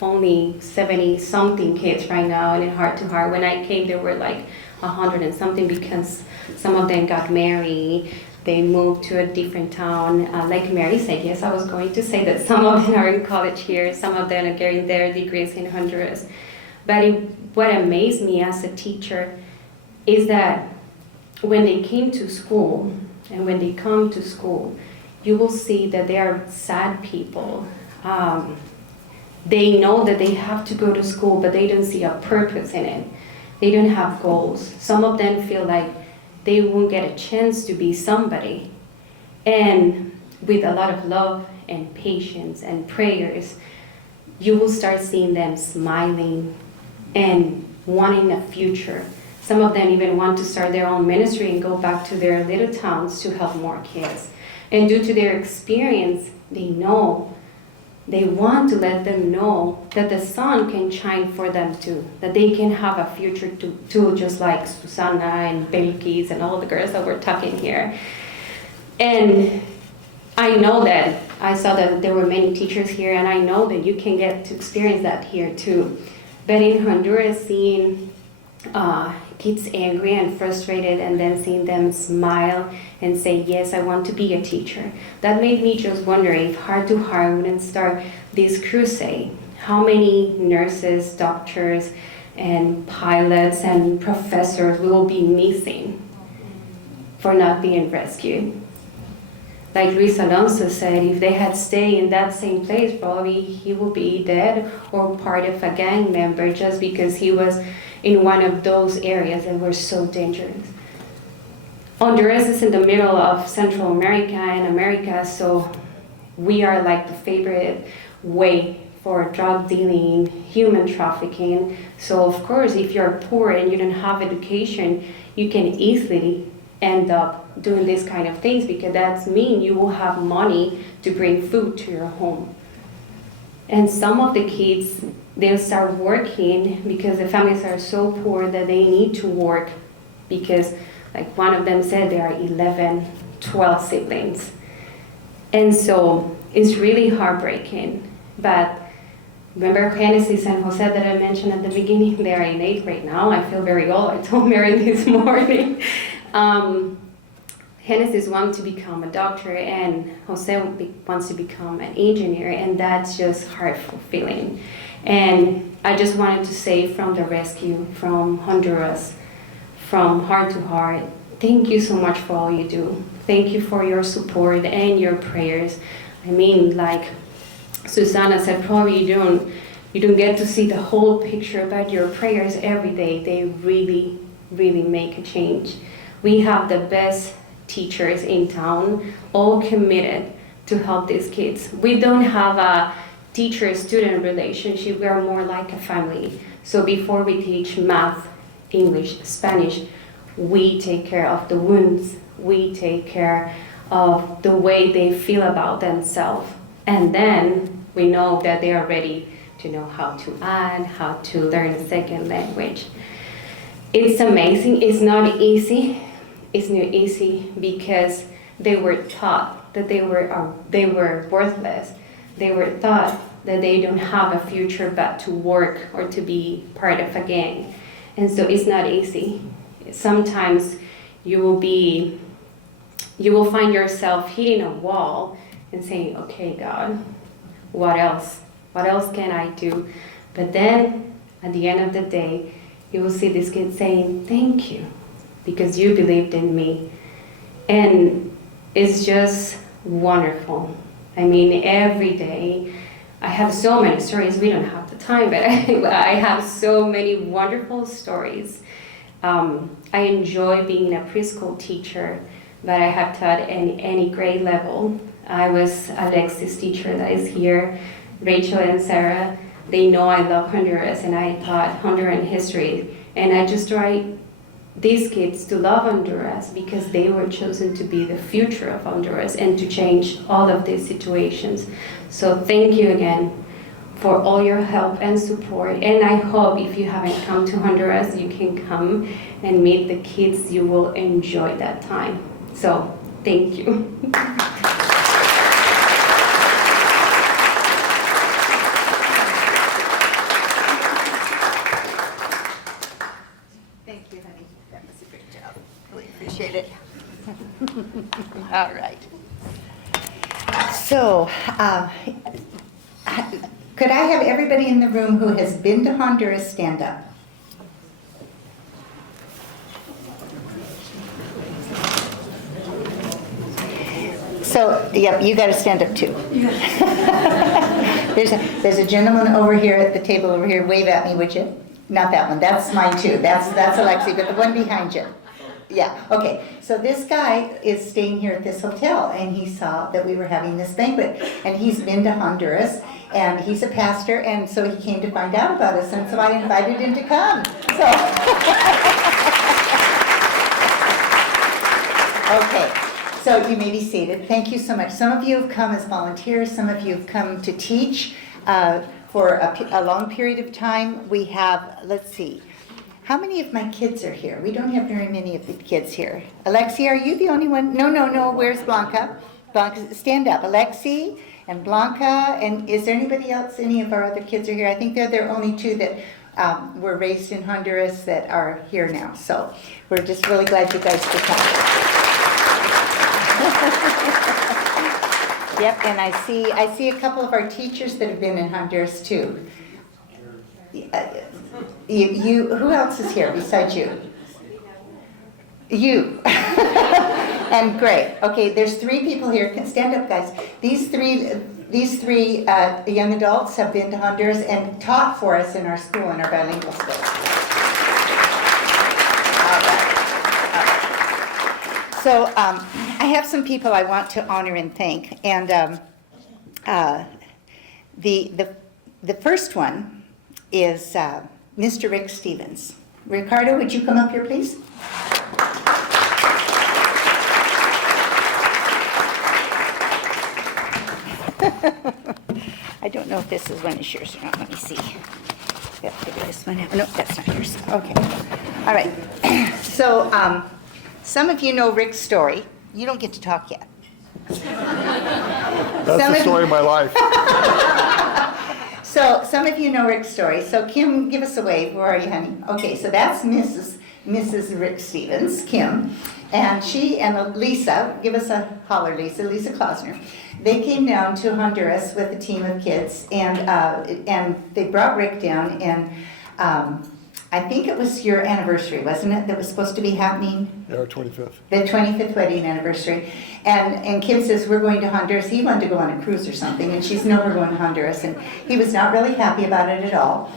only 70-something kids right now in Heart to Heart. When I came, there were like 100 and something because some of them got married. They moved to a different town. Like Mary said, yes, I was going to say that some of them are in college here. Some of them are getting their degrees in Honduras. But what amazed me as a teacher is that when they came to school and when they come to school, you will see that they are sad people. They know that they have to go to school, but they don't see a purpose in it. They don't have goals. Some of them feel like they won't get a chance to be somebody. And with a lot of love and patience and prayers, you will start seeing them smiling and wanting a future. Some of them even want to start their own ministry and go back to their little towns to help more kids. And due to their experience, they know, they want to let them know that the sun can shine for them too, that they can have a future too, just like Susana and Belkis and all the girls that were talking here. And I know that, I saw that there were many teachers here, and I know that you can get to experience that here too. But in Honduras, seeing kids angry and frustrated and then seeing them smile and say, yes, I want to be a teacher. That made me just wonder if Heart to Heart wouldn't start this crusade. How many nurses, doctors, and pilots and professors will be missing for not being rescued? Like Luis Alonso said, if they had stayed in that same place, probably he will be dead or part of a gang member just because he was in one of those areas that were so dangerous. Honduras is in the middle of Central America and America, so we are like the favorite way for drug dealing, human trafficking. So of course, if you're poor and you don't have education, you can easily end up doing these kind of things because that means you will have money to bring food to your home. And some of the kids, they'll start working because the families are so poor that they need to work because, like one of them said, there are 11, 12 siblings. And so it's really heartbreaking. But remember Genesis and Jose that I mentioned at the beginning? They are in 8th grade now. I feel very old. I told Mary this morning. Genesis wants to become a doctor and Jose wants to become an engineer, and that's just heartful feeling. And I just wanted to say from the rescue, from Honduras, from heart to heart, thank you so much for all you do. Thank you for your support and your prayers. I mean, like Susana said, probably you don't get to see the whole picture, but your prayers every day, they really, really make a change. We have the best teachers in town, all committed to help these kids. We don't have a teacher-student relationship, we are more like a family. So before we teach math, English, Spanish, we take care of the wounds, we take care of the way they feel about themselves. And then we know that they are ready to know how to add, how to learn a second language. It's amazing, it's not easy. It's not easy because they were taught that they were worthless. They were taught that they don't have a future but to work or to be part of a gang. And so it's not easy. Sometimes you will find yourself hitting a wall and saying, okay, God, what else? What else can I do? But then at the end of the day, you will see this kid saying, thank you, because you believed in me. And it's just wonderful. I mean, every day, I have so many stories. We don't have the time, but I have so many wonderful stories. I enjoy being a preschool teacher, but I have taught in any grade level. I was Alexis' teacher that is here, Rachel and Sarah. They know I love Honduras, and I taught Honduran history. And I just try these kids to love Honduras because they were chosen to be the future of Honduras and to change all of these situations. So thank you again for all your help and support. And I hope if you haven't come to Honduras, you can come and meet the kids. You will enjoy that time. So thank you. Thank you, honey. That was a great job. Really appreciate it. All right. So, could I have everybody in the room who has been to Honduras stand up? So, yep, you got to stand up too. There's a gentleman over here at the table over here. Wave at me, would you? Not that one. That's mine too. That's Alexi, but the one behind you. Yeah. Okay. So this guy is staying here at this hotel, and he saw that we were having this banquet, and he's been to Honduras, and he's a pastor, and so he came to find out about us, and so I invited him to come. So. Okay. So you may be seated. Thank you so much. Some of you have come as volunteers. Some of you have come to teach for a long period of time. We have, let's see, how many of my kids are here? We don't have very many of the kids here. Alexi, are you the only one? No. Where's Blanca? Blanca, stand up. Alexi and Blanca, and is there anybody else? Any of our other kids are here? I think they're the only two that were raised in Honduras that are here now. So we're just really glad you guys could come. Yep, and I see a couple of our teachers that have been in Honduras too. Who else is here besides you? You. And great. Okay, there's 3 people here. Stand up, guys. These three young adults have been to Honduras and taught for us in our school, in our bilingual school. All right. So I have some people I want to honor and thank, and the first one is Mr. Rick Stevens. Ricardo, would you come up here, please? I don't know if this is one of yours or not. Let me see. Yeah, figure this one out. No, that's not yours. Okay. All right. So some of you know Rick's story. You don't get to talk yet. That's Some the of- story of my life. So some of you know Rick's story. So Kim, give us a wave. Where are you, honey? Okay, so that's Mrs. Rick Stevens, Kim. And she and Lisa, give us a holler, Lisa Klausner. They came down to Honduras with a team of kids, and they brought Rick down, and I think it was your anniversary, wasn't it, that was supposed to be happening? Yeah, our 25th. The 25th wedding anniversary. And Kim says, we're going to Honduras. He wanted to go on a cruise or something, and she's, no, we're going to Honduras. And he was not really happy about it at all.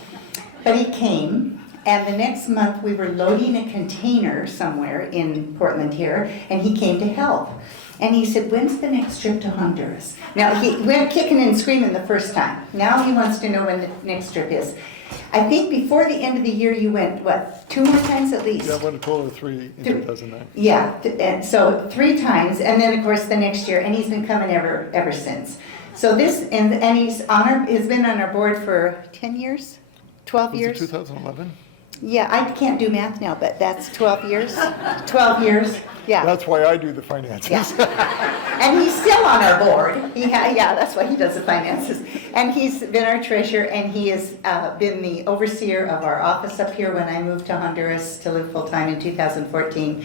But he came, and the next month we were loading a container somewhere in Portland here, and he came to help. And he said, when's the next trip to Honduras? Now, he went kicking and screaming the first time. Now he wants to know when the next trip is. I think before the end of the year you went, what, 2 more times at least? Yeah, I went a total of 3 in 2009. Yeah, and so 3 times, and then of course the next year, and he's been coming ever since. So this, and he's been on our board for 10 years, 12 Was years. it 2011? Yeah, I can't do math now, but that's 12 years. 12 years, yeah. That's why I do the finances. Yeah. And he's still on our board. Yeah, that's why he does the finances. And he's been our treasurer, and he has been the overseer of our office up here when I moved to Honduras to live full-time in 2014.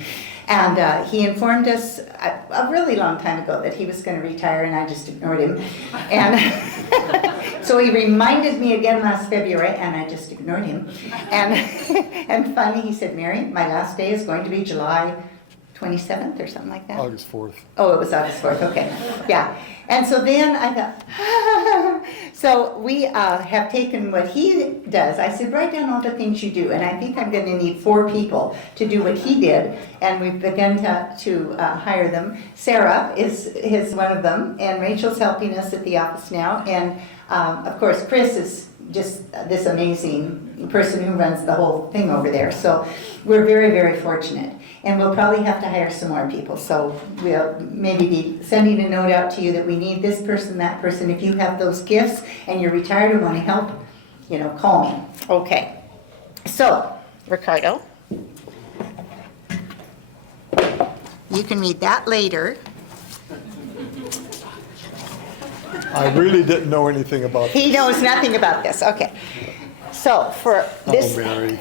And he informed us a really long time ago that he was going to retire, and I just ignored him. And so he reminded me again last February, and I just ignored him. And finally he said, Mary, my last day is going to be July 27th or something like that. August 4th. Oh, it was August 4th, okay. Yeah. And so then I thought, so we have taken what he does. I said, write down all the things you do. And I think I'm going to need 4 people to do what he did. And we've begun to hire them. Sarah is one of them. And Rachel's helping us at the office now. And of course, Chris is just this amazing person who runs the whole thing over there. So we're very, very fortunate. And we'll probably have to hire some more people. So we'll maybe be sending a note out to you that we need this person, that person. If you have those gifts and you're retired and want to help, call me. Okay. So, Ricardo, you can read that later. I really didn't know anything about He knows nothing about this. Okay. So for this. Oh, Mary.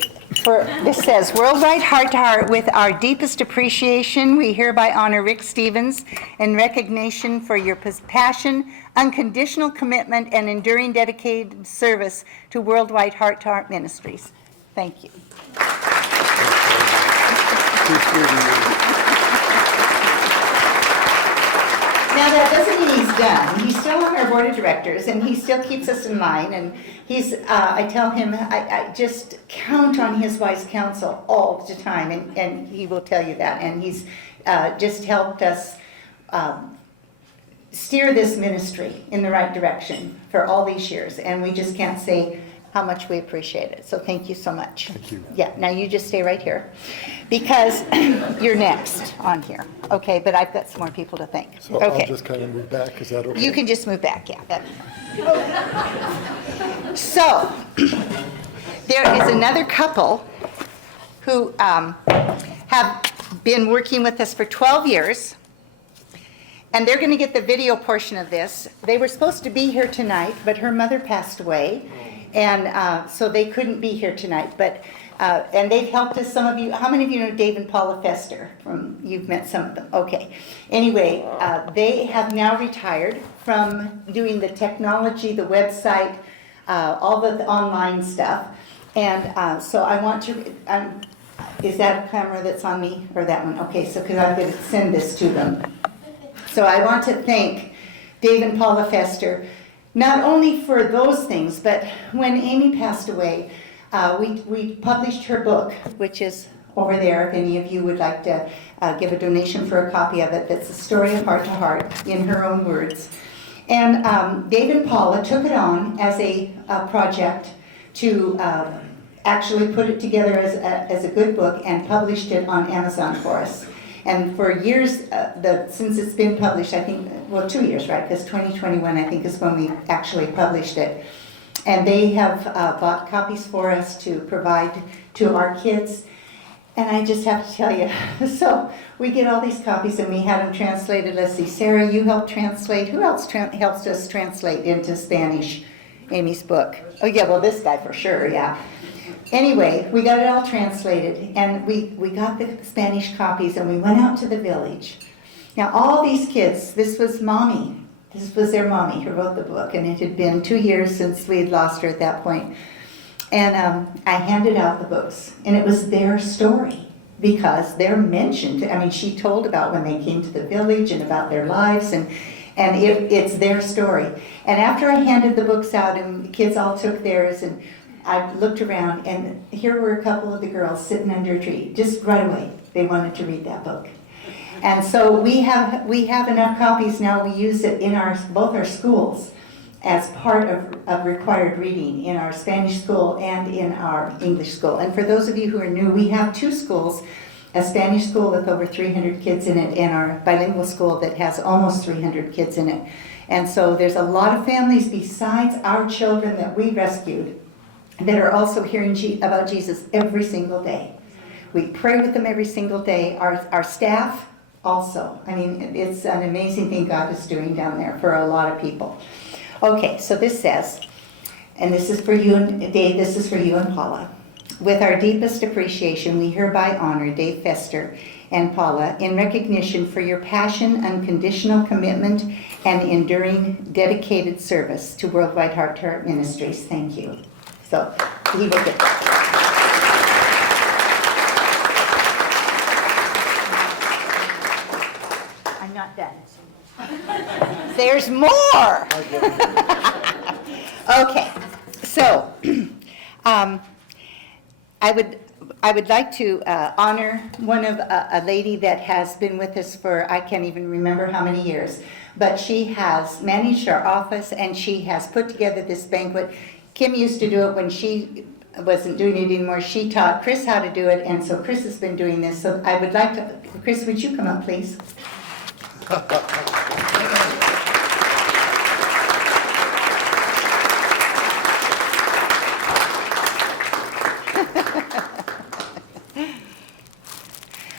This says, worldwide heart to heart, with our deepest appreciation, we hereby honor Rick Stevens in recognition for your passion, unconditional commitment, and enduring dedicated service to Worldwide Heart to Heart Ministries. Thank you. Now, that doesn't mean he's done. He's still on our board of directors, and he still keeps us in line. And he's, I tell him, I just count on his wise counsel all the time, and he will tell you that. And he's just helped us steer this ministry in the right direction for all these years. And we just can't say how much we appreciate it. So thank you so much. Thank you. Yeah, now you just stay right here, because you're next on here. Okay, but I've got some more people to thank. So Okay. I'll just kind of move back. Is that okay? You can just move back, yeah. So, there is another couple who have been working with us for 12 years, and they're going to get the video portion of this. They were supposed to be here tonight, but her mother passed away, and so they couldn't be here tonight. But and they've helped us. Some of you, how many of you know Dave and Paula Fester? You've met some of them. Okay. Anyway, they have now retired from doing the technology, the website, all the online stuff. And so I want to. Is that a camera that's on me or that one? Okay. So because I'm going to send this to them. So I want to thank Dave and Paula Fester, not only for those things, but when Amy passed away. We published her book, which is over there, if any of you would like to give a donation for a copy of it. That's a story of heart to heart in her own words. And Dave and Paula took it on as a project to actually put it together as a good book and published it on Amazon for us. And for years, since it's been published, I think, well, 2 years, right? Because 2021, I think, is when we actually published it. And they have bought copies for us to provide to our kids. And I just have to tell you, so we get all these copies and we had them translated. Let's see, Sarah, you helped translate. Who else helps us translate into Spanish Amy's book? Oh yeah, well this guy for sure, yeah. Anyway, we got it all translated and we got the Spanish copies and we went out to the village. Now all these kids, this was mommy. This was their mommy who wrote the book, and it had been 2 years since we had lost her at that point. And I handed out the books, and it was their story because they're mentioned. I mean, she told about when they came to the village and about their lives, and it's their story. And after I handed the books out, and the kids all took theirs, and I looked around, and here were a couple of the girls sitting under a tree. Just right away, they wanted to read that book. And so we have enough copies now. We use it in both our schools as part of required reading in our Spanish school and in our English school. And for those of you who are new, we have 2 schools, a Spanish school with over 300 kids in it and our bilingual school that has almost 300 kids in it. And so there's a lot of families besides our children that we rescued that are also hearing about Jesus every single day. We pray with them every single day. Our staff also. I mean, it's an amazing thing God is doing down there for a lot of people. Okay, so this says, and this is for you and Dave, this is for you and Paula. With our deepest appreciation, we hereby honor Dave Fester and Paula in recognition for your passion, unconditional commitment, and enduring dedicated service to Worldwide Heart to Heart Ministries. Thank you. So he will get that. I'm not done. There's more. Okay, so I would like to honor one of a lady that has been with us for I can't even remember how many years, but she has managed our office and she has put together this banquet. Kim used to do it when she wasn't doing it anymore. She taught Chris how to do it, and so Chris has been doing this. So I would like to, Chris, would you come up, please?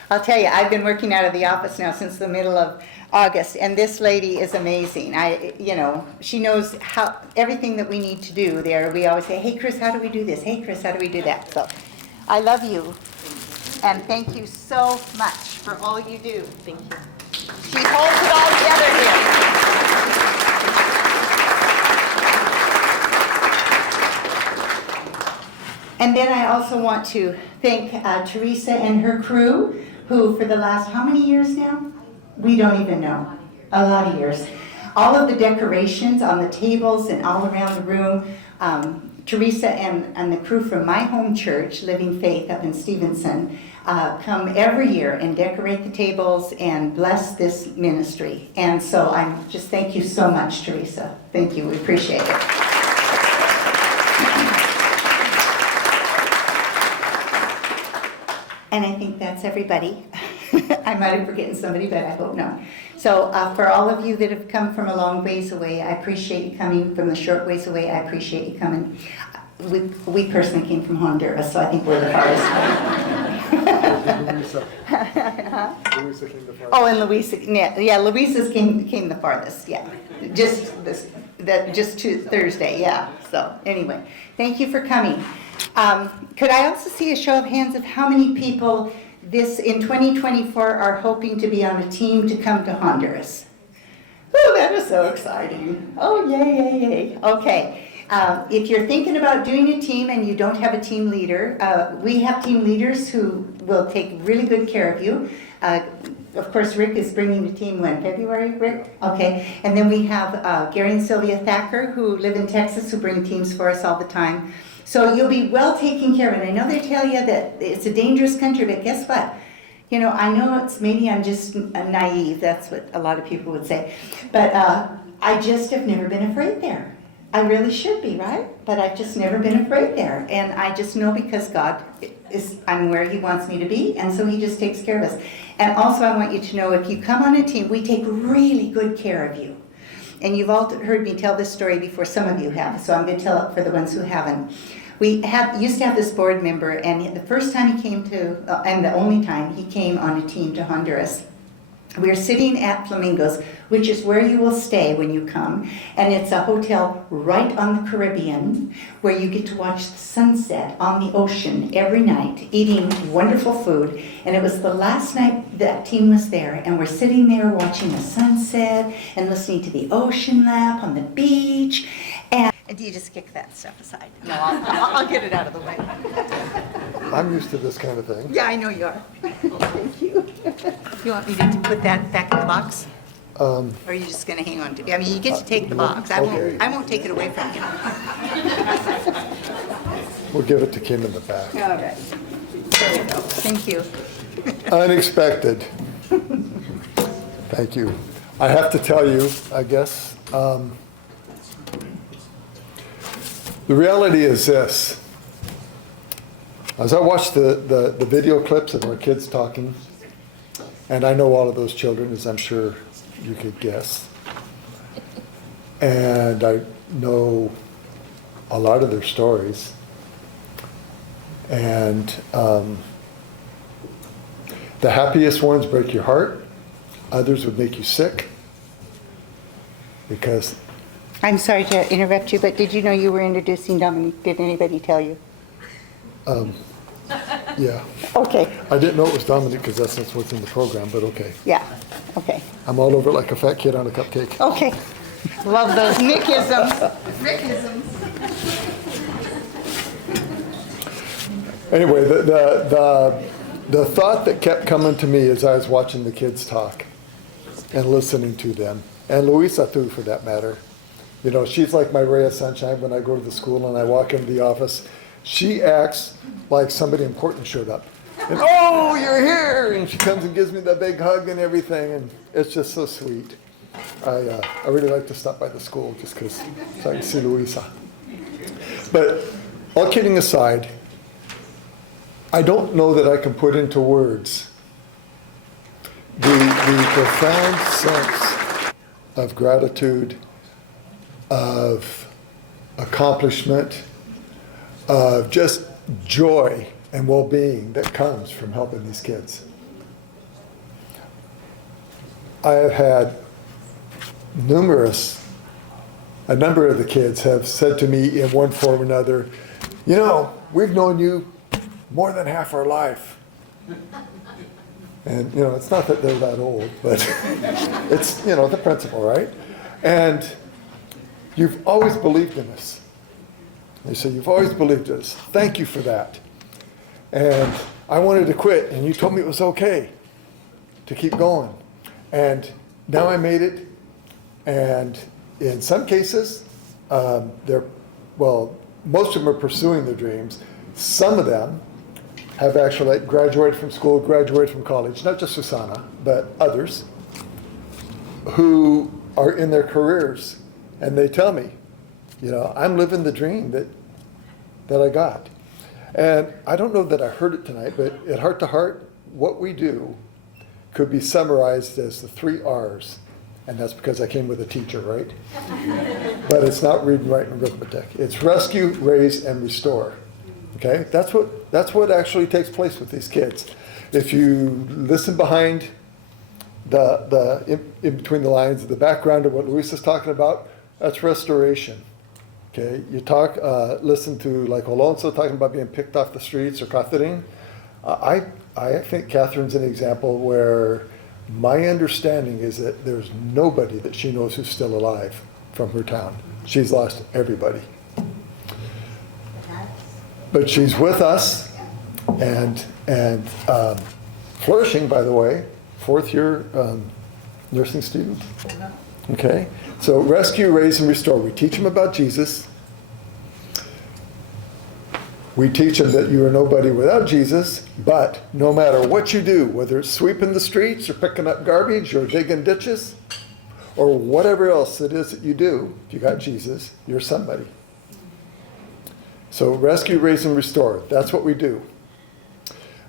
I'll tell you, I've been working out of the office now since the middle of August, and this lady is amazing. She knows how everything that we need to do there. We always say, hey, Chris, how do we do this? Hey, Chris, how do we do that? So I love you, and thank you so much for all you do. Thank you. She holds it all together here. And then I also want to thank Teresa and her crew, who for the last, how many years now? We don't even know. A lot of years. All of the decorations on the tables and all around the room, Teresa and the crew from my home church, Living Faith up in Stevenson, come every year and decorate the tables and bless this ministry. And so I'm just thank you so much, Teresa. Thank you. We appreciate it. And I think that's everybody. I might have forgotten somebody, but I hope not. So for all of you that have come from a long ways away, I appreciate you coming. From the short ways away, I appreciate you coming. We personally came from Honduras, so I think we're the farthest. Louisa came the farthest. Oh, and Louisa, yeah, Louisa's came the farthest, yeah. Just to Thursday, yeah. So anyway, thank you for coming. Could I also see a show of hands of how many people in 2024 are hoping to be on a team to come to Honduras? Oh, that is so exciting. Oh, yay, yay, yay. Okay. If you're thinking about doing a team and you don't have a team leader, we have team leaders who will take really good care of you. Of course, Rick is bringing the team when? February, Rick? Okay. And then we have Gary and Sylvia Thacker, who live in Texas, who bring teams for us all the time. So you'll be well taken care of. And I know they tell you that it's a dangerous country, but guess what? I know maybe I'm just naive. That's what a lot of people would say. But I just have never been afraid there. I really should be, right? But I've just never been afraid there. And I just know because I'm where He wants me to be, and so He just takes care of us. And also I want you to know, if you come on a team, we take really good care of you. And you've all heard me tell this story before, some of you have, so I'm going to tell it for the ones who haven't. used to have this board member, and the first time he came to, and the only time he came on a team to Honduras, we were sitting at Flamingos, which is where you will stay when you come, and it's a hotel right on the Caribbean where you get to watch the sunset on the ocean every night, eating wonderful food. And it was the last night that team was there, and we're sitting there watching the sunset and listening to the ocean lap on the beach. And do you just kick that stuff aside? No, I'll get it out of the way. I'm used to this kind of thing. Yeah, I know you are. Thank you. You want me to put that back in the box? Or are you just going to hang on to it? I mean, you get to take the box. Okay. I won't take it away from you. We'll give it to Kim in the back. All right. There we go. Thank you. Unexpected. Thank you. I have to tell you, I guess, the reality is this. As I watch the video clips of our kids talking, and I know all of those children, as I'm sure you could guess, and I know a lot of their stories, and the happiest ones break your heart, others would make you sick, because I'm sorry to interrupt you, but did you know you were introducing Dominique? Did anybody tell you? yeah, Okay. I didn't know it was Dominic because that's not what's in the program, but okay. Yeah. Okay. I'm all over it like a fat kid on a cupcake. Okay. Love those Nickisms. Rickisms. Anyway, the thought that kept coming to me as I was watching the kids talk and listening to them, and Luisa too for that matter, you know, she's like my ray of sunshine when I go to the school and I walk into the office. She acts like somebody important showed up. And, oh, you're here! And she comes and gives me that big hug and everything, and it's just so sweet. I really like to stop by the school just because so I can see Luisa. But all kidding aside, I don't know that I can put into words the profound sense of gratitude, of accomplishment, of just joy and well-being that comes from helping these kids. I have had a number of the kids have said to me in one form or another, you know, we've known you more than half our life. And, you know, it's not that they're that old, but it's, you know, the principle, right? And you've always believed in us. They say, you've always believed in us. Thank you for that. And I wanted to quit, and you told me it was okay to keep going. And now I made it. And in some cases, most of them are pursuing their dreams. Some of them have actually graduated from school, graduated from college, not just Susanna, but others who are in their careers. And they tell me, you know, I'm living the dream that I got. And I don't know that I heard it tonight, but at Heart to Heart, what we do could be summarized as the 3 R's. And that's because I came with a teacher, right? But it's not reading, writing, and arithmetic. It's rescue, raise, and restore. Okay? That's what actually takes place with these kids. If you listen behind in between the lines of the background of what Luis is talking about, that's restoration. Okay, you listen to like Alonso talking about being picked off the streets or Catherine. I think Catherine's an example where my understanding is that there's nobody that she knows who's still alive from her town. She's lost everybody. But she's with us and flourishing, by the way, 4th year nursing student. Okay, so rescue, raise, and restore. We teach them about Jesus. We teach them that you are nobody without Jesus, but no matter what you do, whether it's sweeping the streets or picking up garbage or digging ditches or whatever else it is that you do, if you got Jesus, you're somebody. So rescue, raise, and restore. That's what we do.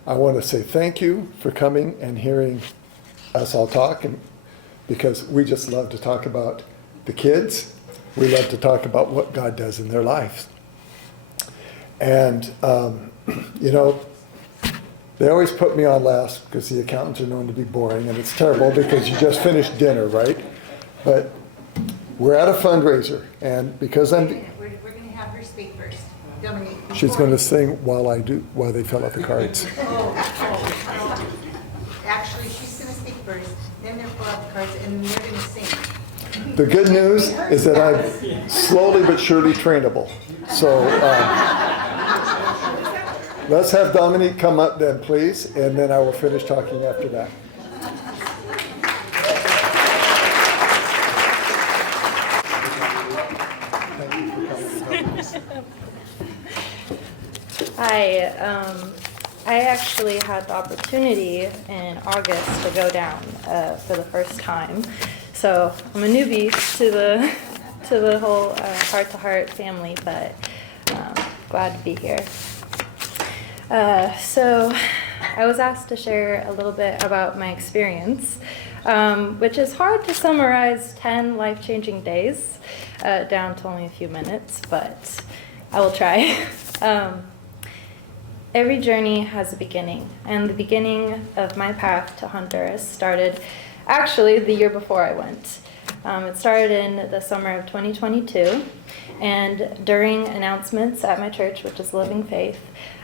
I want to say thank you for coming and hearing us all talk, and because we just love to talk about the kids. We love to talk about what God does in their lives. And, you know, they always put me on last because the accountants are known to be boring, and it's terrible because you just finished dinner, right? But we're at a fundraiser, and because We're going to have her speak first. Dominique. she's going to sing while they fill out the cards. Actually, she's going to speak first, then they'll pull out the cards, and then they're going to sing. The good news is that I'm slowly but surely trainable. So let's have Dominique come up then, please, and then I will finish talking after that. I actually had the opportunity in August to go down for the first time. So I'm a newbie to the whole Heart to Heart family, but glad to be here. So I was asked to share a little bit about my experience, which is hard to summarize 10 life-changing days down to only a few minutes, but I will try. Every journey has a beginning, and the beginning of my path to Honduras started actually the year before I went. It started in the summer of 2022, and during announcements at my church, which is Living Faith,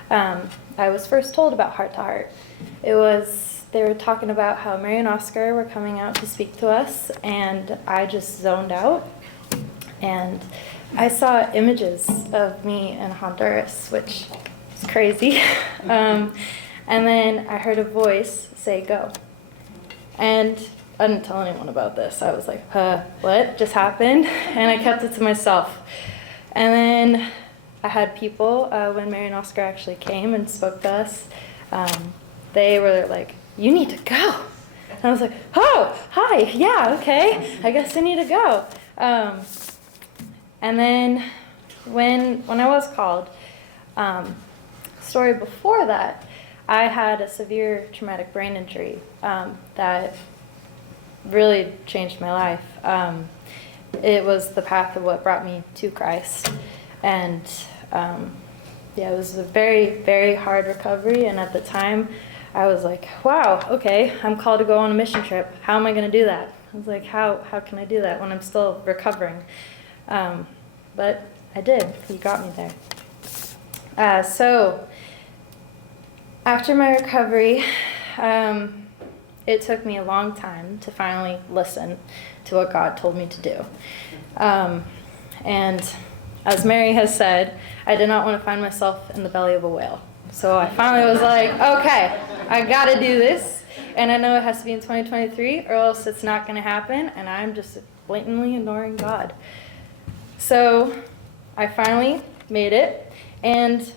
I was first told about Heart to Heart. They were talking about how Mary and Oscar were coming out to speak to us, and I just zoned out, and I saw images of me in Honduras, which is crazy. And then I heard a voice say, "Go." And I didn't tell anyone about this. I was like, what just happened? And I kept it to myself. And then I had people, when Mary and Oscar actually came and spoke to us, they were like, "You need to go." And I was like, "Oh, hi, yeah, okay, I guess I need to go." And then when I was called, story before that, I had a severe traumatic brain injury that really changed my life. It was the path of what brought me to Christ. And it was a very, very hard recovery. And at the time, I was like, wow, okay, I'm called to go on a mission trip. How am I going to do that? I was like, how can I do that when I'm still recovering? But I did. He got me there. So after my recovery, it took me a long time to finally listen to what God told me to do. And as Mary has said, I did not want to find myself in the belly of a whale. So I finally was like, okay, I got to do this. And I know it has to be in 2023 or else it's not going to happen. And I'm just blatantly ignoring God. So I finally made it. And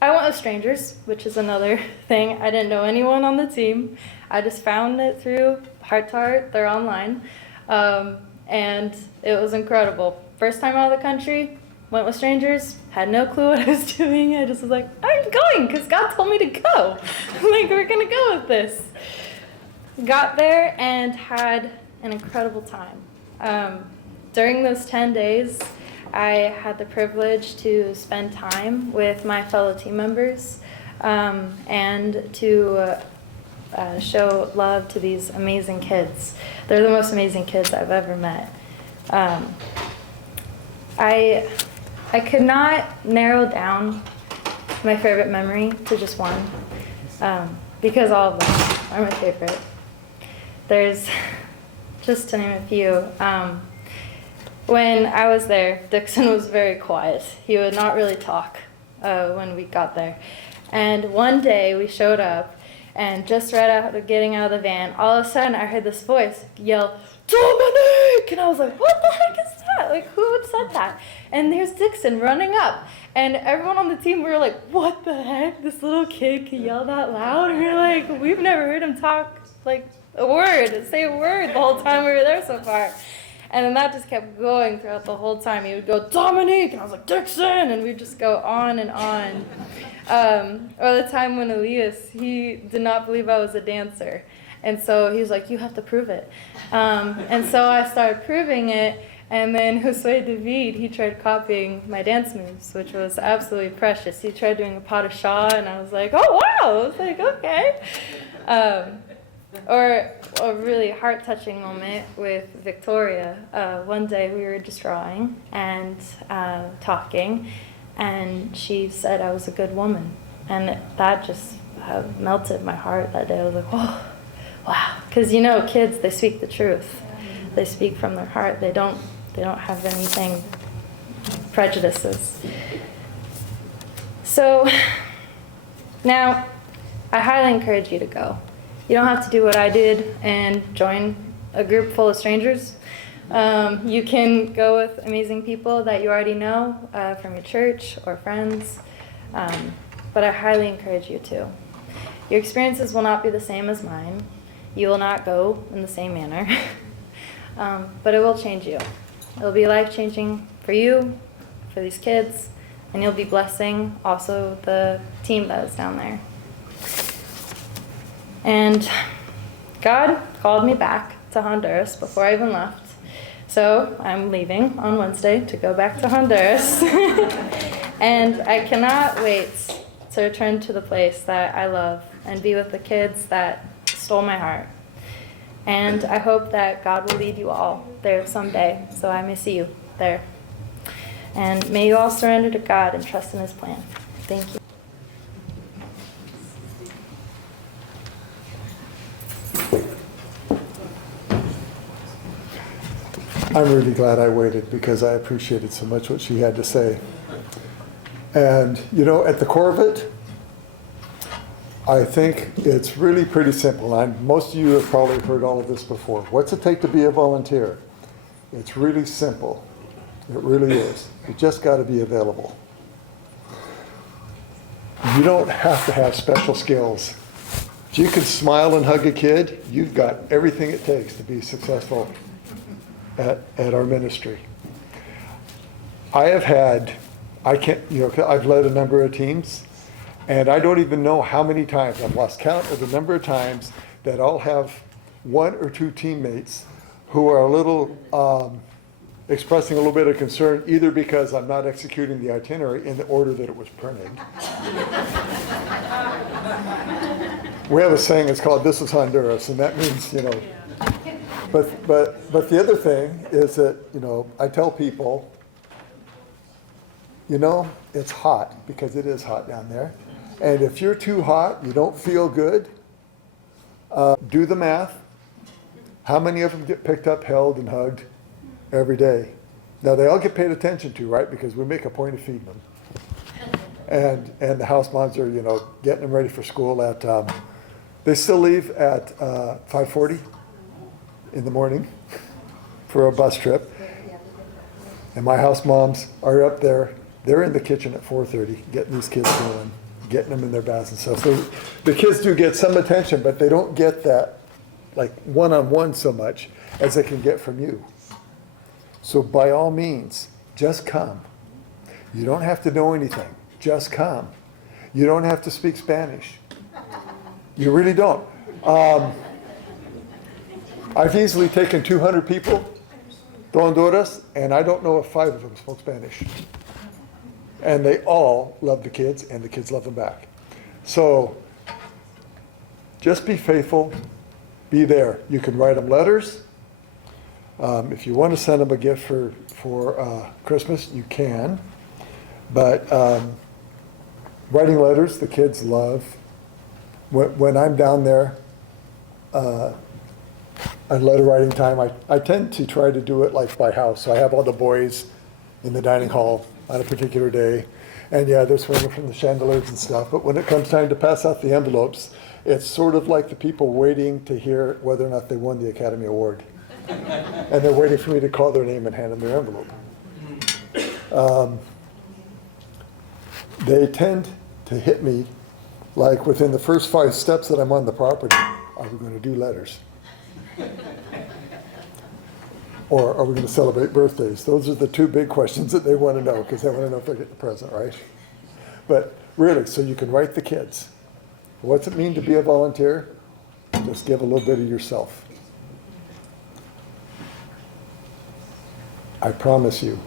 I went with strangers, which is another thing. I didn't know anyone on the team. I just found it through Heart to Heart. They're online. And it was incredible. First time out of the country, went with strangers, had no clue what I was doing. I just was like, I'm going because God told me to go. Like, we're going to go with this. Got there and had an incredible time. During those 10 days, I had the privilege to spend time with my fellow team members and to show love to these amazing kids. They're the most amazing kids I've ever met. I could not narrow down my favorite memory to just one because all of them are my favorite. There's, just to name a few, when I was there, Dixon was very quiet. He would not really talk when we got there. And one day we showed up, and just right out of getting out of the van, all of a sudden I heard this voice yell, "Dominique!" And I was like, what the heck is that? Like, who had said that? And there's Dixon running up. And everyone on the team, we were like, what the heck? This little kid can yell that loud? And we were like, we've never heard him talk, like, say a word the whole time we were there so far. And then that just kept going throughout the whole time. He would go, "Dominique!" And I was like, "Dixon!" And we'd just go on and on. Or the time when Elias, he did not believe I was a dancer. And so he was like, "You have to prove it." And so I started proving it. And then Josue David, he tried copying my dance moves, which was absolutely precious. He tried doing a pas de chat, and I was like, oh, wow. I was like, okay. Or a really heart-touching moment with Victoria. One day we were just drawing and talking, and she said I was a good woman. And that just melted my heart that day. I was like, oh, wow. Because, you know, kids, they speak the truth. They speak from their heart. They don't have anything, prejudices. So now I highly encourage you to go. You don't have to do what I did and join a group full of strangers. You can go with amazing people that you already know from your church or friends, but I highly encourage you to. Your experiences will not be the same as mine. You will not go in the same manner, but it will change you. It will be life-changing for you, for these kids, and you'll be blessing also the team that is down there. And God called me back to Honduras before I even left. So I'm leaving on Wednesday to go back to Honduras. And I cannot wait to return to the place that I love and be with the kids that stole my heart. And I hope that God will lead you all there someday, so I may see you there. And may you all surrender to God and trust in His plan. Thank you. I'm really glad I waited because I appreciated so much what she had to say. And, you know, at the core of it, I think it's really pretty simple. Most of you have probably heard all of this before. What's it take to be a volunteer? It's really simple. It really is. You just got to be available. You don't have to have special skills. If you can smile and hug a kid, you've got everything it takes to be successful at our ministry. I've led a number of teams, and I don't even know how many times, I've lost count of the number of times that I'll have one or two teammates who are a little, expressing a little bit of concern, either because I'm not executing the itinerary in the order that it was printed. We have a saying, it's called "This is Honduras," and that means, you know, but the other thing is that, you know, I tell people, you know, it's hot, because it is hot down there. And if you're too hot, you don't feel good, do the math. How many of them get picked up, held, and hugged every day? Now, they all get paid attention to, right? Because we make a point of feeding them. And the house moms are, you know, getting them ready for school at, they still leave at 5:40 in the morning for a bus trip. And my house moms are up there. They're in the kitchen at 4:30, getting these kids going, getting them in their baths and stuff. So the kids do get some attention, but they don't get that, like, one-on-one so much as they can get from you. So by all means, just come. You don't have to know anything. Just come. You don't have to speak Spanish. You really don't. I've easily taken 200 people to Honduras, and I don't know if 5 of them spoke Spanish. And they all love the kids, and the kids love them back. So just be faithful. Be there. You can write them letters. If you want to send them a gift for Christmas, you can. But writing letters, the kids love. When I'm down there at letter writing time, I tend to try to do it like by house. So I have all the boys in the dining hall on a particular day. And yeah, they're swinging from the chandeliers and stuff. But when it comes time to pass out the envelopes, it's sort of like the people waiting to hear whether or not they won the Academy Award. And they're waiting for me to call their name and hand them their envelope. They tend to hit me like within the first 5 steps that I'm on the property. Are we going to do letters? Or are we going to celebrate birthdays? Those are the 2 big questions that they want to know, because they want to know if they get the present, right? But really, so you can write the kids. What's it mean to be a volunteer? Just give a little bit of yourself. I promise you,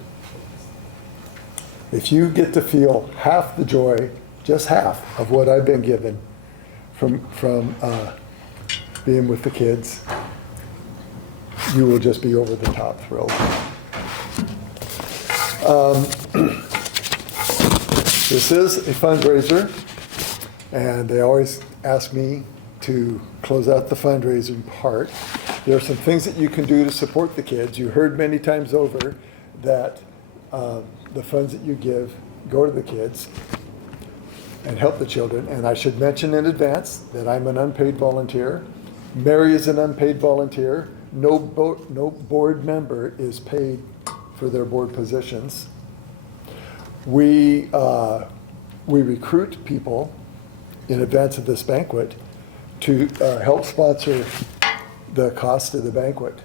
if you get to feel half the joy, just half of what I've been given from being with the kids, you will just be over the top thrilled. This is a fundraiser, and they always ask me to close out the fundraising part. There are some things that you can do to support the kids. You heard many times over that the funds that you give go to the kids and help the children. And I should mention in advance that I'm an unpaid volunteer. Mary is an unpaid volunteer. No board member is paid for their board positions. We recruit people in advance of this banquet to help sponsor the cost of the banquet.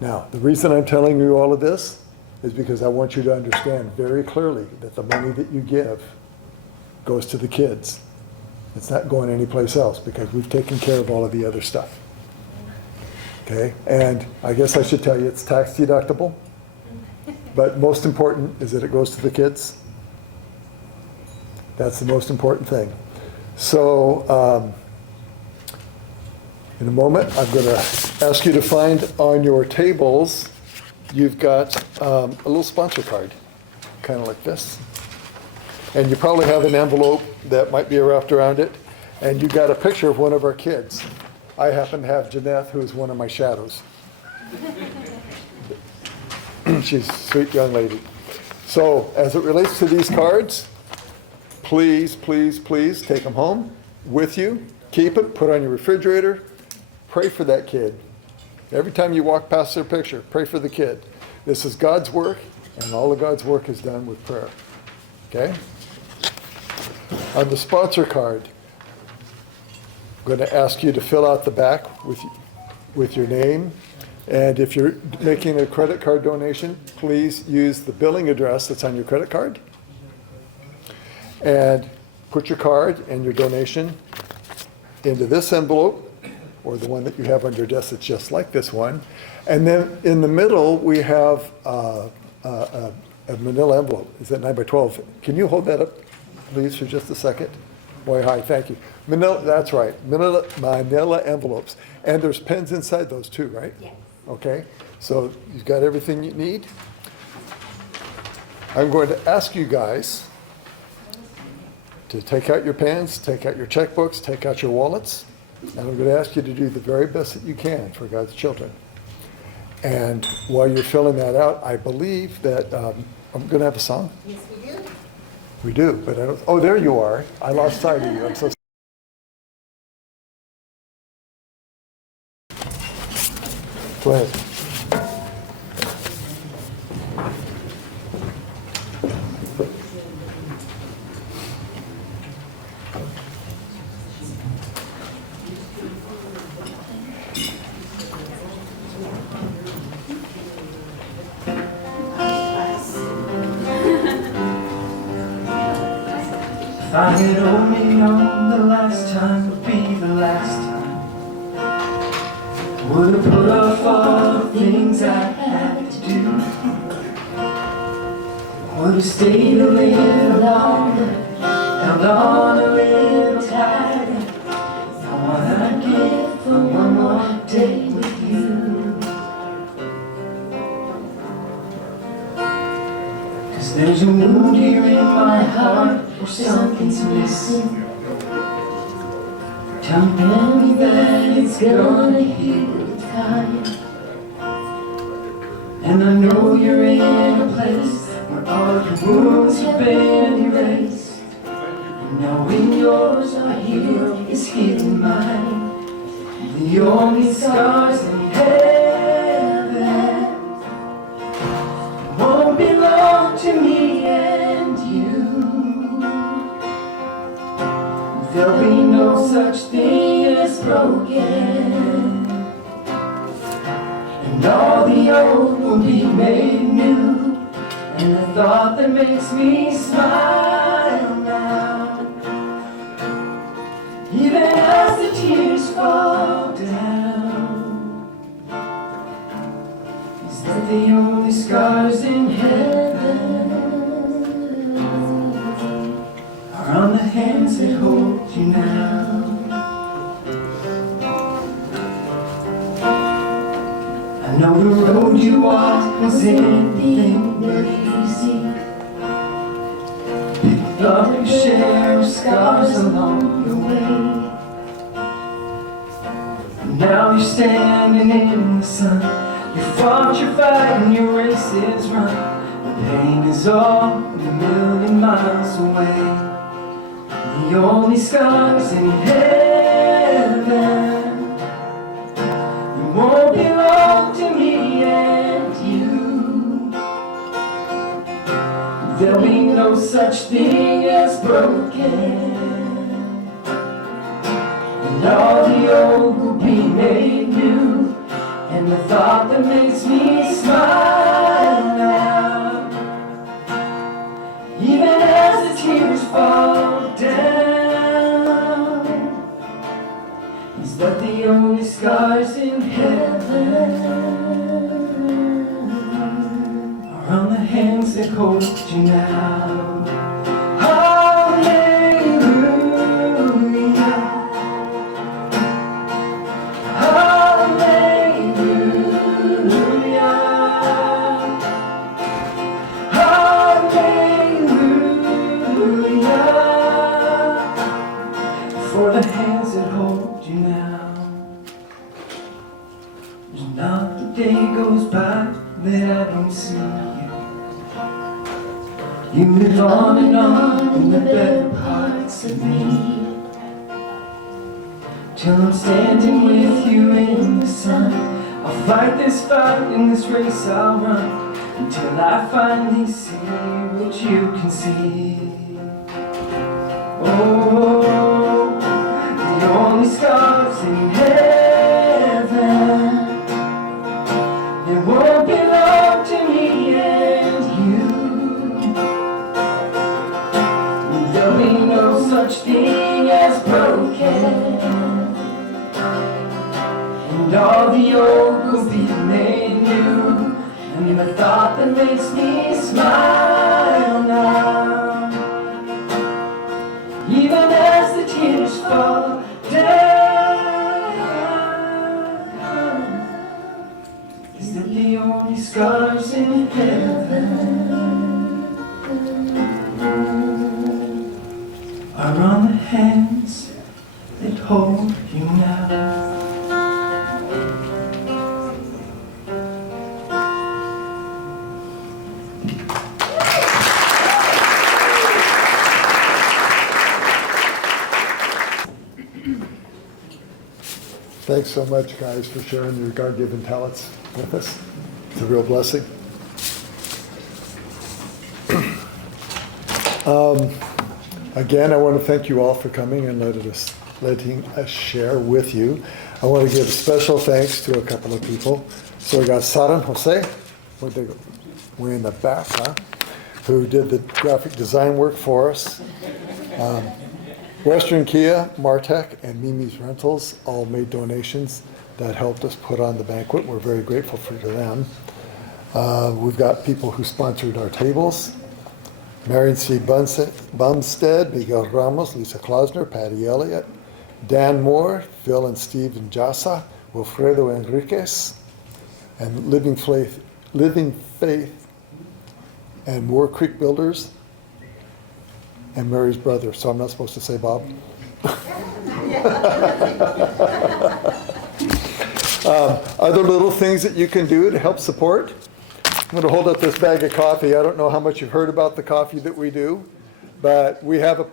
Now, the reason I'm telling you all of this is because I want you to understand very clearly that the money that you give goes to the kids. It's not going anyplace else because we've taken care of all of the other stuff. Okay, and I guess I should tell you it's tax deductible, but most important is that it goes to the kids. That's the most important thing. So in a moment, I'm going to ask you to find on your tables, you've got a little sponsor card, kind of like this. And you probably have an envelope that might be wrapped around it, and you got a picture of one of our kids. I happen to have Jeanette, who is one of my shadows. She's a sweet young lady. So as it relates to these cards, please, please, please take them home with you. Keep it, put it on your refrigerator. Pray for that kid. Every time you walk past their picture, pray for the kid. This is God's work, and all of God's work is done with prayer. Okay? On the sponsor card, I'm going to ask you to fill out the back with your name. And if you're making a credit card donation, please use the billing address that's on your credit card. And put your card and your donation into this envelope, or the one that you have on your desk that's just like this one. And then in the middle, we have a manila envelope. Is that 9 by 12? Can you hold that up, please, for just a second? Boy, hi, thank you. Manila, that's right, manila envelopes. And there's pens inside those too, right? Yes. Okay, so you've got everything you need. I'm going to ask you guys to take out your pens, take out your checkbooks, take out your wallets, and I'm going to ask you to do the very best that you can for God's children. And while you're filling that out, I believe that I'm going to have a song. Yes, we do. We do, but I don't. Oh, there you are. I lost sight of you. I'm so. Go ahead. If I had only known the last time would be the last time, would have put off all the things I had to do, would have stayed a little longer, held on a little tighter. Now what I'd give for one more day with you. 'Cause there's a wound here in my heart where something's missing. Tell me that it's gonna heal with time. And I know you're in a place where all your wounds have been erased. And knowing yours are healed is healing mine. The only scars in heaven won't belong to me and you. There'll be no such thing as broken, and all the old will be made new. And the thought that makes me smile now, even as the tears fall down, is that the only scars in heaven are on the hands that hold you now. I know the road you walked was anything but easy. Picked up your share of scars along the way. Now you're standing in the sun. You fought your fight and your race is run. The pain is all a million miles away. The only scars in heaven, you won't belong to me and you. There'll be no such thing as broken. All the old will be made new, and the thought that makes me smile now, even as the tears fall down, is that the only scars in heaven are on the hands that hold you now. For the hands that hold you now. There's not a day goes by that I don't see you. You live on and on in the better parts of me, till I'm standing with you in the sun. I'll fight this fight in this race I'll run, until I finally see what you can see. Oh, the only scars in heaven, they won't belong to me and you. There'll be no such thing as broken, and all the old will be made new, and the thought that makes me smile now, even as the tears fall down, is that the only scars in heaven are on the hands that hold you now. Thanks so much, guys, for sharing your God-given talents with us. It's a real blessing. Again, I want to thank you all for coming and letting us share with you. I want to give special thanks to a couple of people. So we got Sara and Jose, where'd they go? Way in the back, huh? Who did the graphic design work for us. Western Kia, Martech, and Mimi's Rentals all made donations that helped us put on the banquet. We're very grateful to them. We've got people who sponsored our tables. Marion C. Bumstead, Miguel Ramos, Lisa Klausner, Patty Elliott, Dan Moore, Phil and Steve Njasa, Wilfredo Enriquez, and Living Faith and Moore Creek Builders, and Mary's brother, so I'm not supposed to say Bob. Other little things that you can do to help support. I'm going to hold up this bag of coffee. I don't know how much you've heard about the coffee that we do, but we have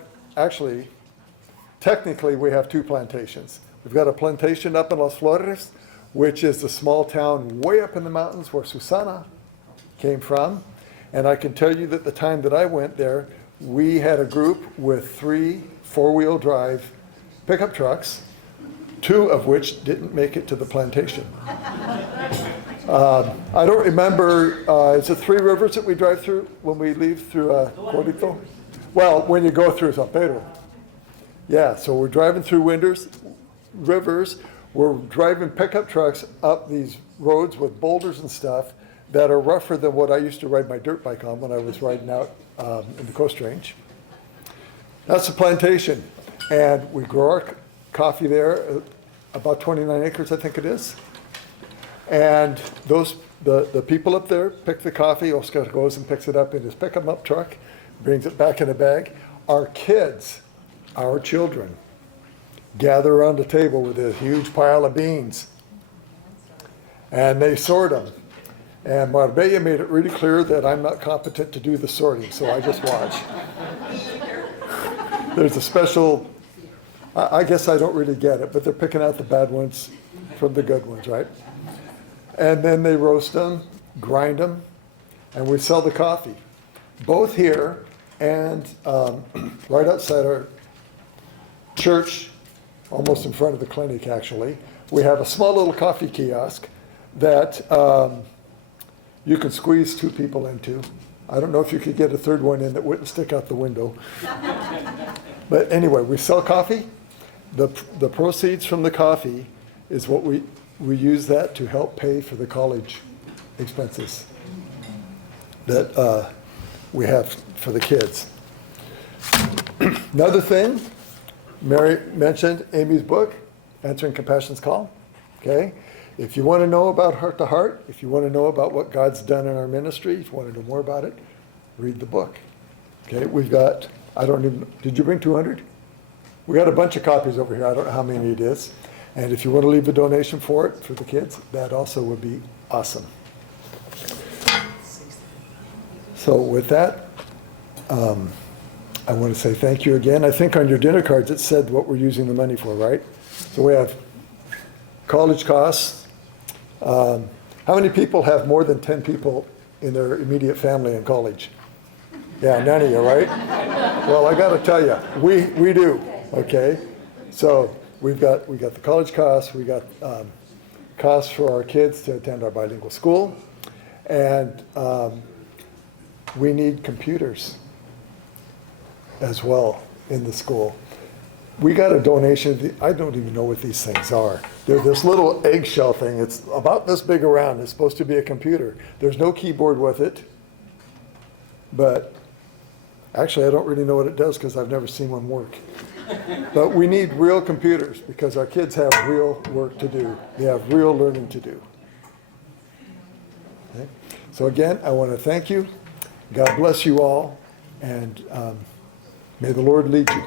technically we have two plantations. We've got a plantation up in Las Flores, which is the small town way up in the mountains where Susana came from. And I can tell you that the time that I went there, we had a group with 3 4-wheel drive pickup trucks, 2 of which didn't make it to the plantation. I don't remember, is it 3 rivers that we drive through when we leave through Corito? Well, when you go through San Pedro. Yeah, so we're driving through rivers. We're driving pickup trucks up these roads with boulders and stuff. that are rougher than what I used to ride my dirt bike on when I was riding out in the Coast Range. That's a plantation, and we grow our coffee there, about 29 acres, I think it is. And the people up there pick the coffee. Oscar goes and picks it up in his pick-em-up truck, brings it back in a bag. Our kids, our children, gather around the table with a huge pile of beans, and they sort them. And Marbella made it really clear that I'm not competent to do the sorting, so I just watch. There's a special, I guess I don't really get it, but they're picking out the bad ones from the good ones, right? And then they roast them, grind them, and we sell the coffee, both here and right outside our church, almost in front of the clinic, actually. We have a small little coffee kiosk that you can squeeze 2 people into. I don't know if you could get a third one in that wouldn't stick out the window. But anyway, we sell coffee. The proceeds from the coffee is what we use that to help pay for the college expenses that we have for the kids. Another thing, Mary mentioned Amy's book, Answering Compassion's Call. Okay? If you want to know about Heart to Heart, if you want to know about what God's done in our ministry, if you want to know more about it, read the book. Okay? We've got, did you bring 200? We got a bunch of copies over here. I don't know how many it is. And if you want to leave a donation for it, for the kids, that also would be awesome. So with that, I want to say thank you again. I think on your dinner cards it said what we're using the money for, right? So we have college costs. How many people have more than 10 people in their immediate family in college? Yeah, none of you, right? Well, I got to tell you, we do, okay? So we got the college costs, we got costs for our kids to attend our bilingual school, and we need computers as well in the school. We got a donation. I don't even know what these things are. They're this little eggshell thing. It's about this big around. It's supposed to be a computer. There's no keyboard with it. But actually, I don't really know what it does because I've never seen one work. But we need real computers because our kids have real work to do. They have real learning to do. Okay? So again, I want to thank you. God bless you all. And may the Lord lead you.